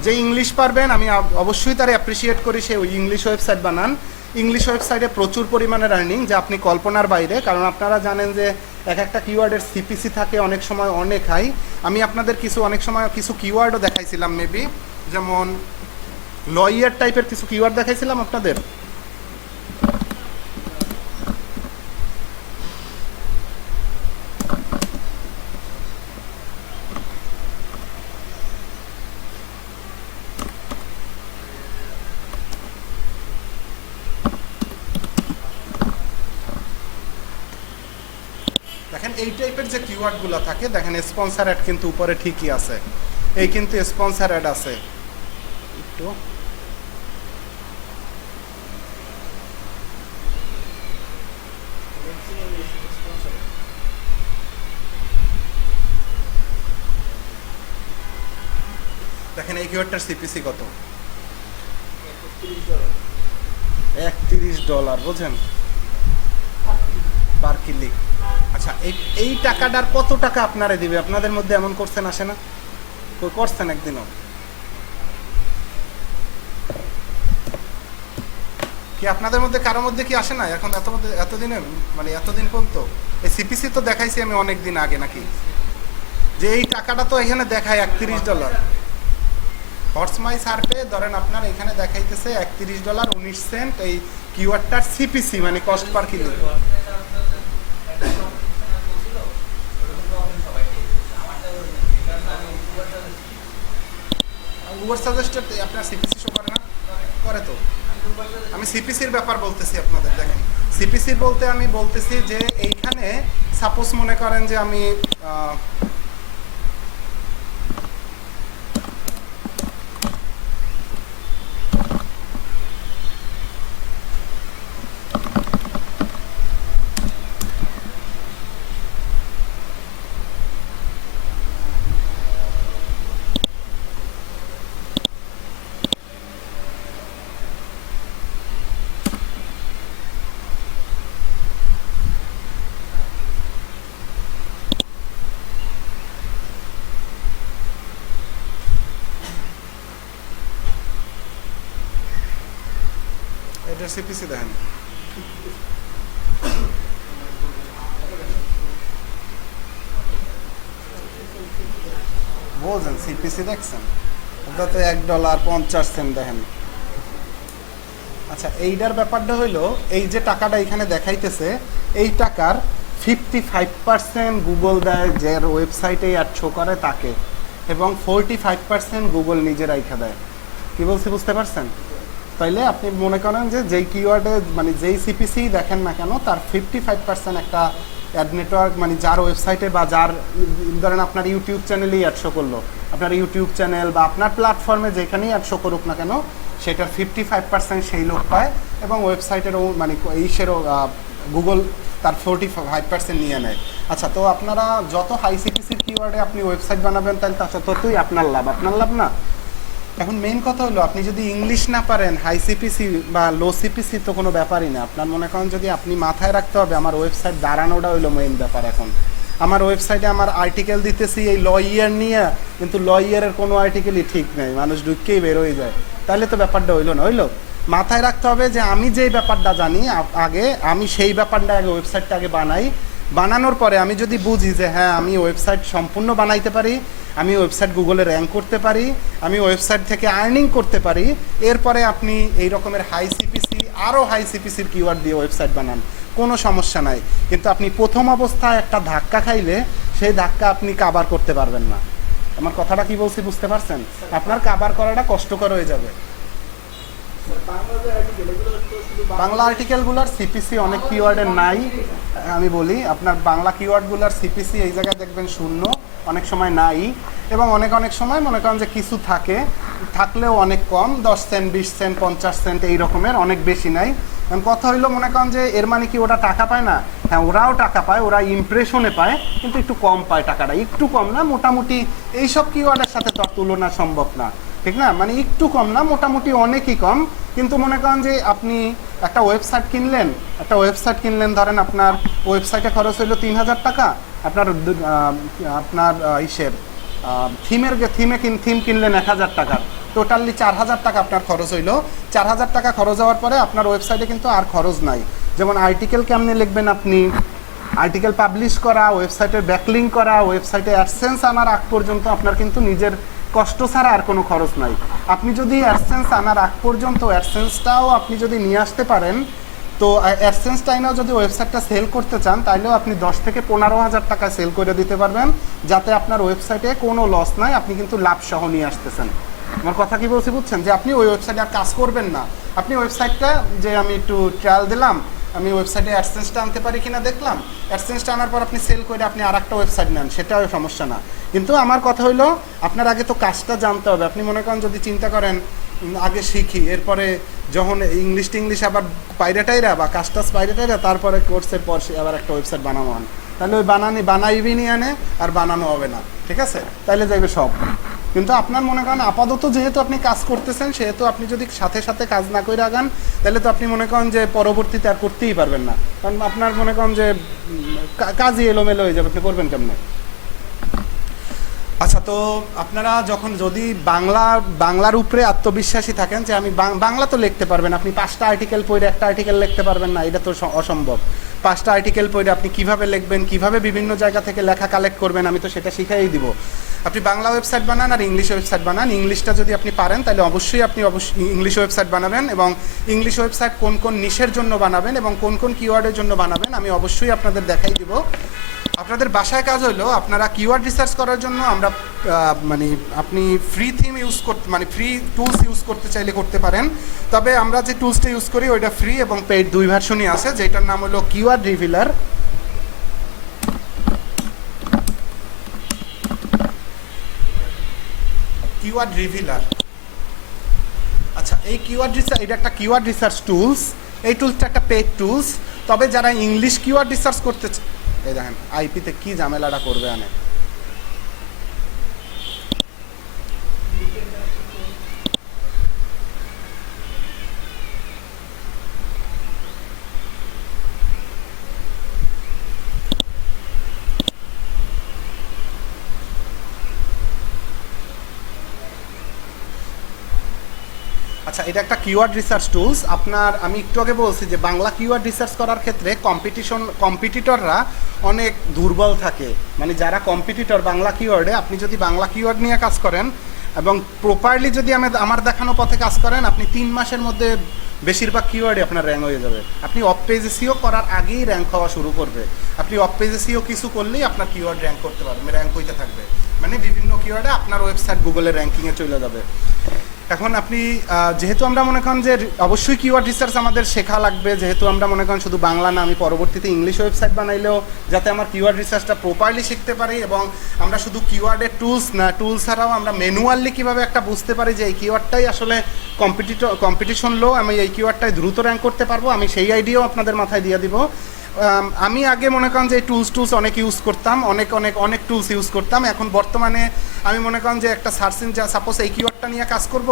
যে ইংলিশ পারবেন আমি অবশ্যই তার অ্যাপ্রিসিয়েট করি সে ওই ইংলিশ ওয়েবসাইট বানান ইংলিশ ওয়েবসাইটে প্রচুর পরিমাণে আর্নিং যা আপনি কল্পনার বাইরে কারণ আপনারা জানেন যে এক একটা কিওয়ার্ডের সিপিসি থাকে অনেক সময় অনেক হাই আমি আপনাদের অনেক সময় কিছু কিওয়ার্ডও দেখাইছিলাম মেবি যেমন লয়ার টাইপের কিছু কিওয়ার্ড দেখাইছিলাম আপনাদের দেখেন এই টাইপের যে কিওয়ার্ডগুলো থাকে দেখেন স্পন্সর অ্যাড কিন্তু উপরে ঠিকই আছে এই কিন্তু স্পন্সর অ্যাড আছে একটু দেখেন এই কিওয়ার্ডটার সিপিসি কত $31 বুঝেন পার ক্লিক আচ্ছা এই টাকাটার কত টাকা আপনারা দিবে আপনাদের মধ্যে এমন করছেন আসে না করছেন একদিনও কি আপনাদের মধ্যে কারোর মধ্যে কি আসে না এখন এতদিনে মানে এতদিন পর্যন্ত এই সিপিসি তো দেখাইছি আমি অনেক দিন আগে নাকি যে এই টাকাটা তো এখানে দেখায় $31 হর্স মাই সার্ভে ধরেন আপনার এখানে দেখাইতেছে $31.19 এই কিওয়ার্ডটার সিপিসি মানে cost per kilo. Google suggested আপনার সিপিসি শো করে না? করে তো। আমি সিপিসির ব্যাপার বলতেছি আপনাদের, দেখেন সিপিসির বলতে আমি বলতেছি যে এইখানে সাপোজ মনে করেন যে আমি এটা সিপিসি দেখেন, বলছেন সিপিসি দেখছেন, ওটাতে $1.50 দেখেন। আচ্ছা এইটার ব্যাপারটা হইলো এই যে টাকাটা এখানে দেখাইতেছে এই টাকার 55% গুগল দেয় যার ওয়েবসাইটে অ্যাড শো করে তাকে, এবং 45% গুগল নিজে রাইখা দেয়। কি বলছি বুঝতে পারছেন? তাইলে আপনি মনে করেন যে যেই কিওয়ার্ডে মানে যেই সিপিসি দেখেন না কেন তার 55% একটা অ্যাড নেটওয়ার্ক মানে যার ওয়েবসাইটে বা যার ধরেন আপনার ইউটিউব চ্যানেলেই অ্যাড শো করলো, আপনার ইউটিউব চ্যানেল বা আপনার প্ল্যাটফর্মে যেখানেই অ্যাড শো করুক না কেন সেটার 55% সেই লোক পায়, এবং ওয়েবসাইটেরও মানে এইসেরও গুগল তার 45% নিয়ে নেয়। আচ্ছা, তো আপনারা যত হাই সিপিসির কিওয়ার্ডে আপনি ওয়েবসাইট বানাবেন তাহলে ততই আপনার লাভ না। এখন মেইন কথা হলো আপনি যদি ইংলিশ না পারেন হাই সিপিসি বা লো সিপিসি তো কোনো ব্যাপারই না। আপনার মনে করেন যদি আপনি মাথায় রাখতে হবে আমার ওয়েবসাইট দাঁড়ানোটা হইলো মেইন ব্যাপার। এখন আমার ওয়েবসাইটে আমার আর্টিকেল দিতেছি এই ল ইয়ার নিয়ে, কিন্তু ল ইয়ারের কোনো আর্টিকেলই ঠিক নেই, মানুষ ঢুককেই বের হয়ে যায়, তাহলে তো ব্যাপারটা হইলো না। হইলো মাথায় রাখতে হবে যে আমি যেই ব্যাপারটা জানি আগে আমি সেই ব্যাপারটা আগে ওয়েবসাইটটা আগে বানাই, বানানোর পরে আমি যদি বুঝি যে হ্যাঁ আমি ওয়েবসাইট সম্পূর্ণ বানাইতে পারি, আমি ওয়েবসাইট গুগলে র্যাঙ্ক করতে পারি, আমি ওয়েবসাইট থেকে আর্নিং করতে পারি, এরপরে আপনি এই রকমের হাই সিপিসি আরও হাই সিপিসির কিওয়ার্ড দিয়ে ওয়েবসাইট বানান, কোনো সমস্যা নাই। কিন্তু আপনি প্রথম অবস্থায় একটা ধাক্কা খাইলে সেই ধাক্কা আপনি কাভার করতে পারবেন না। আমার কথাটা কি বলছি বুঝতে পারছেন? আপনার কাভার করাটা কষ্টকর হয়ে যাবে। বাংলা আর্টিকেলগুলোর সিপিসি অনেক কিওয়ার্ডের নাই। আমি বলি আপনার বাংলা কিওয়ার্ডগুলোর সিপিসি এই জায়গায় দেখবেন 0, অনেক সময় নাই, এবং অনেক সময় মনে করেন যে কিছু থাকলেও অনেক কম, 10 সেন্ট 20 সেন্ট 50 সেন্ট এই রকমের, অনেক বেশি নাই। কারণ কথা হইলো মনে করেন যে এর মানে কি ওরা টাকা পায় না? হ্যাঁ ওরাও টাকা পায়, ওরা ইমপ্রেশনে পায়, কিন্তু একটু কম পায়, টাকাটা একটু কম না, মোটামুটি এইসব কিওয়ার্ডের সাথে তো আর তুলনা সম্ভব না, ঠিক না? মানে একটু কম না, মোটামুটি অনেকই কম। কিন্তু মনে করেন যে আপনি একটা ওয়েবসাইট কিনলেন ধরেন আপনার ওয়েবসাইটে খরচ হইলো 3000 টাকা, আপনার থিম কিনলেন 1000 টাকার, টোটালি 4000 টাকা আপনার খরচ হইলো। 4000 টাকা খরচ হওয়ার পরে আপনার ওয়েবসাইটে কিন্তু আর খরচ নাই। যেমন আর্টিকেল কেমনে লিখবেন আপনি, আর্টিকেল পাবলিশ করা, ওয়েবসাইটের ব্যাকলিঙ্ক করা, ওয়েবসাইটে অ্যাডসেন্স আনার আগ পর্যন্ত আপনার কিন্তু নিজের কষ্ট ছাড়া আর কোনো খরচ নাই। আপনি যদি অ্যাডসেন্স আনার আগ পর্যন্ত অ্যাডসেন্সটাও আপনি যদি নিয়ে আসতে পারেন, তো অ্যাডসেন্স টাইমেও যদি ওয়েবসাইটটা সেল করতে চান তাহলেও আপনি 10 থেকে 15,000 টাকা সেল করে দিতে পারবেন, যাতে আপনার ওয়েবসাইটে কোনো লস নাই, আপনি কিন্তু লাভ সহ নিয়ে আসতেছেন। আমার কথা কি বলছি বুঝছেন? যে আপনি ওই ওয়েবসাইটে আর কাজ করবেন না, আপনি ওয়েবসাইটটা যে আমি একটু ট্রায়াল দিলাম, আমি ওয়েবসাইটে অ্যাডসেন্সটা আনতে পারি কিনা দেখলাম, অ্যাডসেন্সটা আনার পর আপনি সেল করে আপনি আর একটা ওয়েবসাইট নেন, সেটাও সমস্যা না। কিন্তু আমার কথা হইলো আপনার আগে তো কাজটা জানতে হবে। আপনি মনে করেন যদি চিন্তা করেন আগে শিখি, এরপরে যখন ইংলিশ আবার পাইরেটাইরা বা কাজটাজ পাইরেটাইরা তারপরে কোর্সের পর আবার একটা ওয়েবসাইট বানাবো, তাহলে ওই বানাইবি নিয়ে আনে আর বানানো হবে না, ঠিক আছে? তাইলে যাইবে সব। কিন্তু আপনার মনে করেন আপাতত যেহেতু আপনি কাজ করতেছেন, সেহেতু আপনি যদি সাথে কাজ না করে আগান, তাহলে তো আপনি মনে করেন যে পরবর্তীতে আর করতেই পারবেন না, কারণ আপনার মনে করেন যে কাজই এলোমেলো হয়ে যাবে, আপনি করবেন কেমনে? আচ্ছা, তো আপনারা যখন যদি বাংলার উপরে আত্মবিশ্বাসী থাকেন যে আমি বাংলা তো লিখতে পারবেন, আপনি 5টা আর্টিকেল পড়ে একটা আর্টিকেল লিখতে পারবেন না, এটা তো অসম্ভব। 5টা আর্টিকেল পড়ে আপনি কিভাবে লিখবেন, কিভাবে বিভিন্ন জায়গা থেকে লেখা কালেক্ট করবেন, আমি তো সেটা শিখাই দিব। আপনি বাংলা ওয়েবসাইট বানান আর ইংলিশ ওয়েবসাইট বানান, ইংলিশটা যদি আপনি পারেন তাহলে আপনি অবশ্যই ইংলিশ ওয়েবসাইট বানাবেন, এবং ইংলিশ ওয়েবসাইট কোন কোন নিশের জন্য বানাবেন এবং কোন কোন কিওয়ার্ডের জন্য বানাবেন আমি অবশ্যই আপনাদের দেখাই দিব। আপনাদের বাসায় কাজ হলো আপনারা কিওয়ার্ড রিসার্চ করার জন্য আমরা মানে আপনি ফ্রি থিম ইউজ করতে মানে ফ্রি টুলস ইউজ করতে চাইলে করতে পারেন, তবে আমরা যে টুলসটা ইউজ করি ওইটা ফ্রি এবং পেইড দুই ভার্সনই আছে, যেটার নাম হলো কিওয়ার্ড রিভিলার। কিওয়ার্ড রিভিলার, আচ্ছা এই কিওয়ার্ড রিসার্চ এটা একটা কিওয়ার্ড রিসার্চ টুলস, এই টুলসটা একটা পেইড টুলস, তবে যারা ইংলিশ কিওয়ার্ড রিসার্চ করতে এই দেখেন আইপিতে কি ঝামেলাটা করবে আনে। আচ্ছা এটা একটা কিওয়ার্ড রিসার্চ টুলস। আপনার আমি একটু আগে বলছি যে বাংলা কিওয়ার্ড রিসার্চ করার ক্ষেত্রে কম্পিটিটররা অনেক দুর্বল থাকে, মানে যারা কম্পিটিটর বাংলা কিওয়ার্ডে, আপনি যদি বাংলা কিওয়ার্ড নিয়ে কাজ করেন এবং প্রপারলি যদি আমার দেখানো পথে কাজ করেন, আপনি 3 মাসের মধ্যে বেশিরভাগ কিওয়ার্ডে আপনার র্যাঙ্ক হয়ে যাবে। আপনি অফ পেজ এসইও করার আগেই র্যাঙ্ক হওয়া শুরু করবে। আপনি অফ পেজ এসইও কিছু করলেই আপনার কিওয়ার্ড র্যাঙ্ক করতে পারবেন, র্যাঙ্ক হইতে থাকবে, মানে বিভিন্ন কিওয়ার্ডে আপনার ওয়েবসাইট গুগলের র্যাঙ্কিংয়ে চলে যাবে। এখন আপনি যেহেতু আমরা মনে করেন যে অবশ্যই কিওয়ার্ড রিসার্চ আমাদের শেখা লাগবে, যেহেতু আমরা মনে করেন শুধু বাংলা না, আমি পরবর্তীতে ইংলিশ ওয়েবসাইট বানাইলেও যাতে আমার কিওয়ার্ড রিসার্চটা প্রপারলি শিখতে পারি, এবং আমরা শুধু কিওয়ার্ডের টুলস না, টুলস ছাড়াও আমরা ম্যানুয়ালি কীভাবে একটা বুঝতে পারি যে এই কিওয়ার্ডটাই আসলে কম্পিটিশন লো, আমি এই কিওয়ার্ডটাই দ্রুত র্যাঙ্ক করতে পারবো, আমি সেই আইডিয়াও আপনাদের মাথায় দিয়ে দিব। আমি আগে মনে করেন যে টুলস অনেক ইউজ করতাম, অনেক টুলস ইউজ করতাম। এখন বর্তমানে আমি মনে করেন যে একটা সার্চ ইঞ্জিন, সাপোজ এই কিওয়ার্ডটা নিয়ে কাজ করব,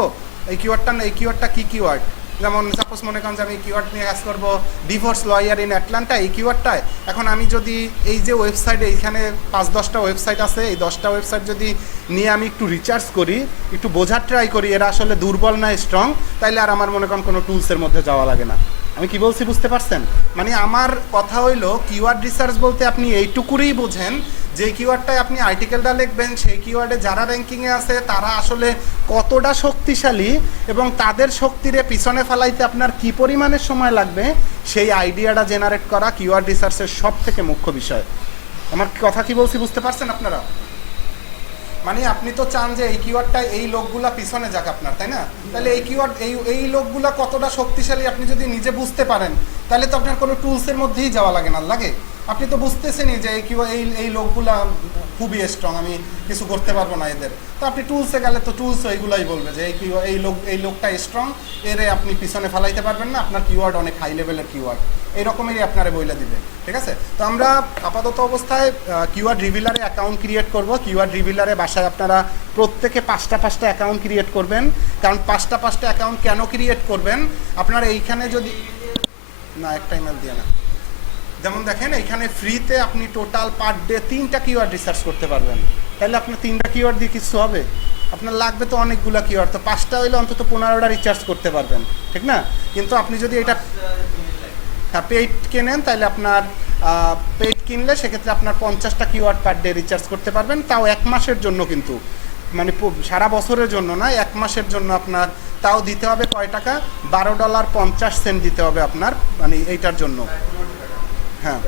এই কিওয়ার্ডটা কী কিওয়ার্ড, যেমন সাপোজ মনে করেন যে আমি কিওয়ার্ড নিয়ে কাজ করব ডিভোর্স লয়ার ইন অ্যাটলান্টা, এই কিওয়ার্ডটায় এখন আমি যদি এই যে ওয়েবসাইটে এইখানে 5-10টা ওয়েবসাইট আছে, এই 10টা ওয়েবসাইট যদি নিয়ে আমি একটু রিসার্চ করি, একটু বোঝার ট্রাই করি এরা আসলে দুর্বল না স্ট্রং, তাইলে আর আমার মনে করেন কোনো টুলসের মধ্যে যাওয়া লাগে না। আমি কি বলছি বুঝতে পারছেন? মানে আমার কথা হইলো কিওয়ার্ড রিসার্চ বলতে আপনি এইটুকুরই বোঝেন যে কিওয়ার্ডটায় আপনি আর্টিকেলটা লিখবেন, সেই কিওয়ার্ডে যারা র্যাঙ্কিংয়ে আছে তারা আসলে কতটা শক্তিশালী এবং তাদের শক্তিরে পিছনে ফেলাইতে আপনার কি পরিমাণের সময় লাগবে, সেই আইডিয়াটা জেনারেট করা কিওয়ার্ড রিসার্চের সব থেকে মুখ্য বিষয়। আমার কথা কি বলছি বুঝতে পারছেন আপনারা? মানে আপনি তো চান যে এই কিওয়ার্ডটা এই লোকগুলা পিছনে যাক আপনার, তাই না? তাহলে এই কিওয়ার্ড এই লোকগুলা কতটা শক্তিশালী আপনি যদি নিজে বুঝতে পারেন, তাহলে তো আপনার কোনো টুলসের মধ্যেই যাওয়া লাগে না, লাগে আপনি তো বুঝতেছেনই যে এই লোকগুলা খুবই স্ট্রং, আমি কিছু করতে পারবো না এদের, তো আপনি টুলসে গেলে তো টুলস এইগুলাই বলবে যে এই লোকটা স্ট্রং, এরে আপনি পিছনে ফেলাইতে পারবেন না, আপনার কিওয়ার্ড অনেক হাই লেভেলের কিওয়ার্ড, এইরকমেরই আপনারা বইলে দিবে। ঠিক আছে, তো আমরা আপাতত অবস্থায় কিওয়ার্ড রিভিলারে অ্যাকাউন্ট ক্রিয়েট করব। কিওয়ার্ড রিভিলারে বাসায় আপনারা প্রত্যেকে 5টা অ্যাকাউন্ট ক্রিয়েট করবেন। কারণ 5টা অ্যাকাউন্ট কেন ক্রিয়েট করবেন, আপনারা এইখানে যদি না একটা ইমেল দিয়ে না, যেমন দেখেন এইখানে ফ্রিতে আপনি টোটাল পার ডে 3টা কিওয়ার্ড রিসার্চ করতে পারবেন। তাহলে আপনার 3টা কিওয়ার্ড দিয়ে কিছু হবে? আপনার লাগবে তো অনেকগুলো কিওয়ার্ড, তো 5টা হইলে অন্তত 15টা রিচার্জ করতে পারবেন, ঠিক না? কিন্তু আপনি যদি এটা পেইড কেনেন, তাহলে আপনার পেইড কিনলে সেক্ষেত্রে আপনার 50টা কিওয়ার্ড পার ডে রিচার্জ করতে পারবেন, তাও 1 মাসের জন্য, কিন্তু মানে সারা বছরের জন্য না, 1 মাসের জন্য আপনার তাও দিতে হবে কয় টাকা? $12.50 দিতে হবে আপনার, মানে এইটার জন্য। হ্যাঁ,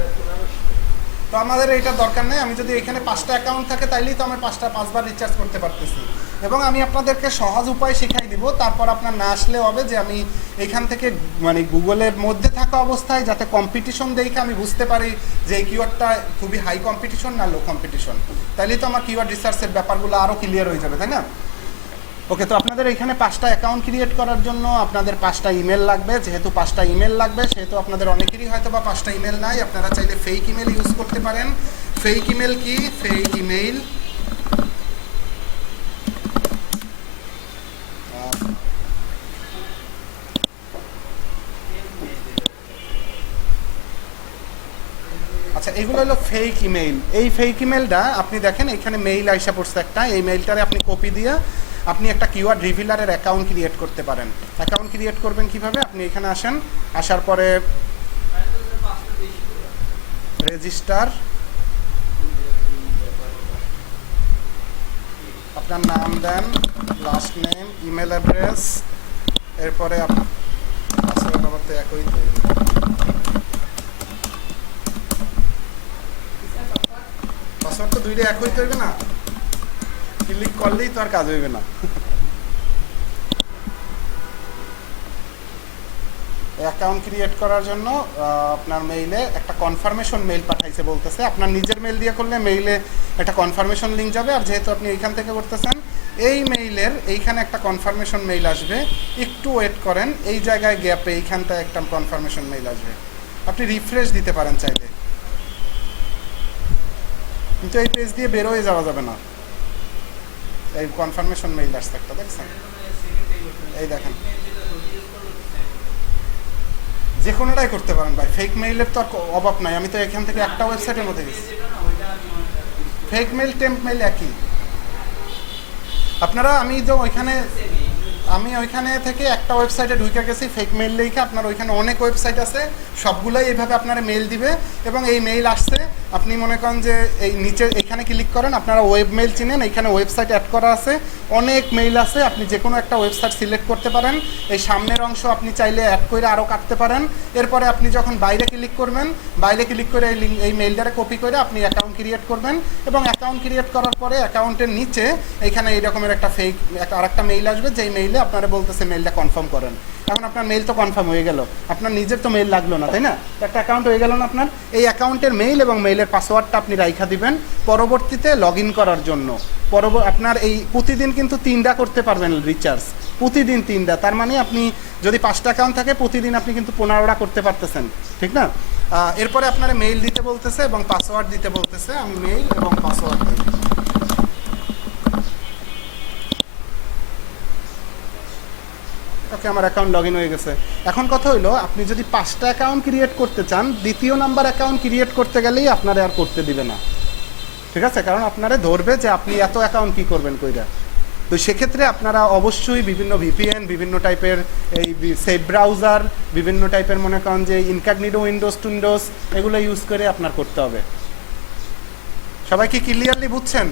তো আমাদের এইটা দরকার নেই। আমি যদি এখানে 5টা অ্যাকাউন্ট থাকে তাইলেই তো আমি 5বার রিচার্জ করতে পারতেছি, এবং আমি আপনাদেরকে সহজ উপায় শিখাই দিব। তারপর আপনার না আসলে হবে যে আমি এইখান থেকে মানে গুগলের মধ্যে থাকা অবস্থায় যাতে কম্পিটিশন দেখে আমি বুঝতে পারি যে এই কিওয়ার্ডটা খুবই হাই কম্পিটিশন না লো কম্পিটিশন, তাইলেই তো আমার কিওয়ার্ড রিসার্চের ব্যাপারগুলো আরও ক্লিয়ার হয়ে যাবে, তাই না? ওকে, তো আপনাদের এখানে 5টা অ্যাকাউন্ট ক্রিয়েট করার জন্য আপনাদের 5টা ইমেল লাগবে। যেহেতু 5টা ইমেল লাগবে, সেহেতু আপনাদের অনেকেরই হয়তো বা 5টা ইমেল নাই। আপনারা চাইলে ফেক ইমেল ইউজ করতে পারেন। ফেক ইমেল কি? ফেক ইমেল আচ্ছা, এগুলো হলো ফেক ইমেল। এই ফেক ইমেলটা আপনি দেখেন এখানে মেইল আইসা পড়ছে একটা, এই মেইলটারে আপনি কপি দিয়ে আপনি একটা কিওয়ার্ড রিভিলারের অ্যাকাউন্ট ক্রিয়েট করতে পারেন। অ্যাকাউন্ট ক্রিয়েট করবেন কিভাবে? আপনি এখানে আসেন, আসার পরে রেজিস্টার, আপনার নাম দেন, লাস্ট নেম, ইমেল অ্যাড্রেস, এরপরে পাসওয়ার্ড আবার তো একই তৈরি। পাসওয়ার্ড তো দুইটা একই তৈরি না, ক্লিক করলেই তো আর কাজ হইবে না। অ্যাকাউন্ট ক্রিয়েট করার জন্য আপনার মেইলে একটা কনফার্মেশন মেইল পাঠাইছে বলতেছে। আপনার নিজের মেইল দিয়ে করলে মেইলে একটা কনফার্মেশন লিঙ্ক যাবে, আর যেহেতু আপনি এইখান থেকে করতেছেন এই মেইলের এইখানে একটা কনফার্মেশন মেইল আসবে। একটু ওয়েট করেন, এই জায়গায় গ্যাপে এইখানটায় একটা কনফার্মেশন মেইল আসবে, আপনি রিফ্রেশ দিতে পারেন চাইলে, কিন্তু এই পেজ দিয়ে বের হয়ে যাওয়া যাবে না। এই কনফার্মেশন মেইল আসছে একটা, দেখছেন? এই দেখেন, যে কোনোটাই করতে পারেন ভাই, ফেক মেইলের তো আর অভাব নাই। আমি তো এখান থেকে একটা ওয়েবসাইটের মধ্যে গেছি, ফেক মেইল টেম্প মেইল একই। আপনারা আমি ওইখানে থেকে একটা ওয়েবসাইটে ঢুকে গেছি ফেক মেইল লিখে। আপনার ওইখানে অনেক ওয়েবসাইট আছে, সবগুলাই এইভাবে আপনারা মেইল দিবে, এবং এই মেইল আসছে আপনি মনে করেন যে এই নিচে এইখানে ক্লিক করেন, আপনারা ওয়েব মেইল চিনেন, এইখানে ওয়েবসাইট অ্যাড করা আছে, অনেক মেইল আছে, আপনি যে কোনো একটা ওয়েবসাইট সিলেক্ট করতে পারেন। এই সামনের অংশ আপনি চাইলে অ্যাড করে আরও কাটতে পারেন। এরপরে আপনি যখন বাইরে ক্লিক করবেন, বাইরে ক্লিক করে এই মেইলটারে কপি করে আপনি অ্যাকাউন্ট ক্রিয়েট করবেন, এবং অ্যাকাউন্ট ক্রিয়েট করার পরে অ্যাকাউন্টের নিচে এইখানে এই রকমের একটা ফেক আর একটা মেইল আসবে, যেই মেইলে আপনারা বলতেছে মেইলটা কনফার্ম করেন। এখন আপনার মেইল তো কনফার্ম হয়ে গেল, আপনার নিজের তো মেইল লাগলো না, তাই না? একটা অ্যাকাউন্ট হয়ে গেল না আপনার। এই অ্যাকাউন্টের মেইল এবং মেইলের পাসওয়ার্ডটা আপনি রাইখা দিবেন পরবর্তীতে লগ ইন করার জন্য। আপনার এই প্রতিদিন কিন্তু 3টা করতে পারবেন রিচার্জ, প্রতিদিন 3টা। তার মানে আপনি যদি 5টা অ্যাকাউন্ট থাকে প্রতিদিন আপনি কিন্তু 15টা করতে পারতেছেন, ঠিক না? এরপরে আপনারা মেইল দিতে বলতেছে এবং পাসওয়ার্ড দিতে বলতেছে। আমি মেইল এবং পাসওয়ার্ড দিই। ওকে, আমার অ্যাকাউন্ট লগ ইন হয়ে গেছে। এখন কথা হইলো, আপনি যদি 5টা অ্যাকাউন্ট ক্রিয়েট করতে চান, দ্বিতীয় নাম্বার অ্যাকাউন্ট ক্রিয়েট করতে গেলেই আপনারা আর করতে দিবে না, ঠিক আছে? কারণ আপনারা ধরবে যে আপনি এত অ্যাকাউন্ট কী করবেন কইরা। তো সেক্ষেত্রে আপনারা অবশ্যই বিভিন্ন ভিপিএন, বিভিন্ন টাইপের এই সেভ ব্রাউজার, বিভিন্ন টাইপের মনে করেন যে ইনকগনিটো উইন্ডোজ এগুলো ইউজ করে আপনার করতে হবে। সবাই কি ক্লিয়ারলি বুঝছেন?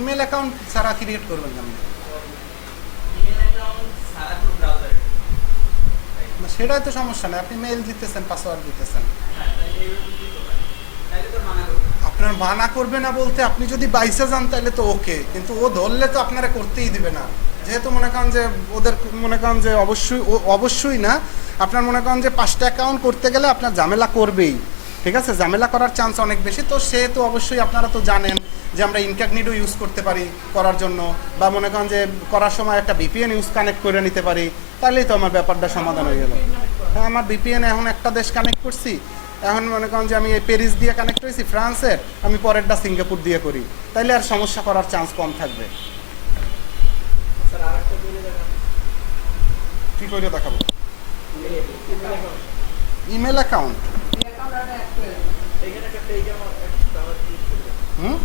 ইমেল অ্যাকাউন্ট ছাড়া ক্রিয়েট করবেন না, সেটাই তো সমস্যা নেই। আপনি মেইল দিতেছেন, পাসওয়ার্ড দিতেছেন, আপনার মানা করবে না বলতে আপনি যদি বাইসে যান তাহলে তো ওকে, কিন্তু ও ধরলে তো আপনারা করতেই দিবে না। যেহেতু মনে করেন যে ওদের মনে করেন যে অবশ্যই না, আপনার মনে করেন যে 5টা অ্যাকাউন্ট করতে গেলে আপনার ঝামেলা করবেই, ঠিক আছে? ঝামেলা করার চান্স অনেক বেশি। তো সেহেতু অবশ্যই আপনারা তো জানেন যে আমরা ইনকগনিটো ইউজ করতে পারি করার জন্য, বা মনে করেন যে করার সময় একটা ভিপিএন ইউজ কানেক্ট করে নিতে পারি, তাহলেই তো আমার ব্যাপারটা সমাধান হয়ে গেল। হ্যাঁ, আমার ভিপিএন এখন একটা দেশ কানেক্ট করছি, এখন মনে করেন যে আমি এই প্যারিস দিয়ে কানেক্ট হয়েছি ফ্রান্সের, আমি পরেরটা সিঙ্গাপুর দিয়ে করি, তাইলে আর সমস্যা করার চান্স কম থাকবে। কী করে দেখাবো? ইমেল অ্যাকাউন্ট, হুম,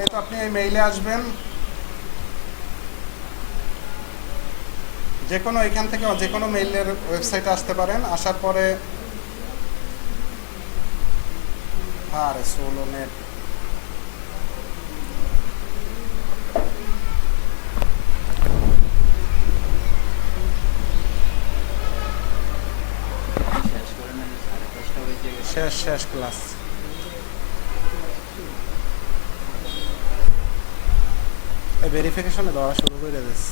এই তো আপনি এই মেইলে আসবেন, যে কোনো এখান থেকে যে কোনো মেইলের ওয়েবসাইটে আসতে পারেন। আসার পরে আরে সোলো নেট, শেষ ক্লাস। এই ভেরিফিকেশনে দেওয়া শুরু করে দিস।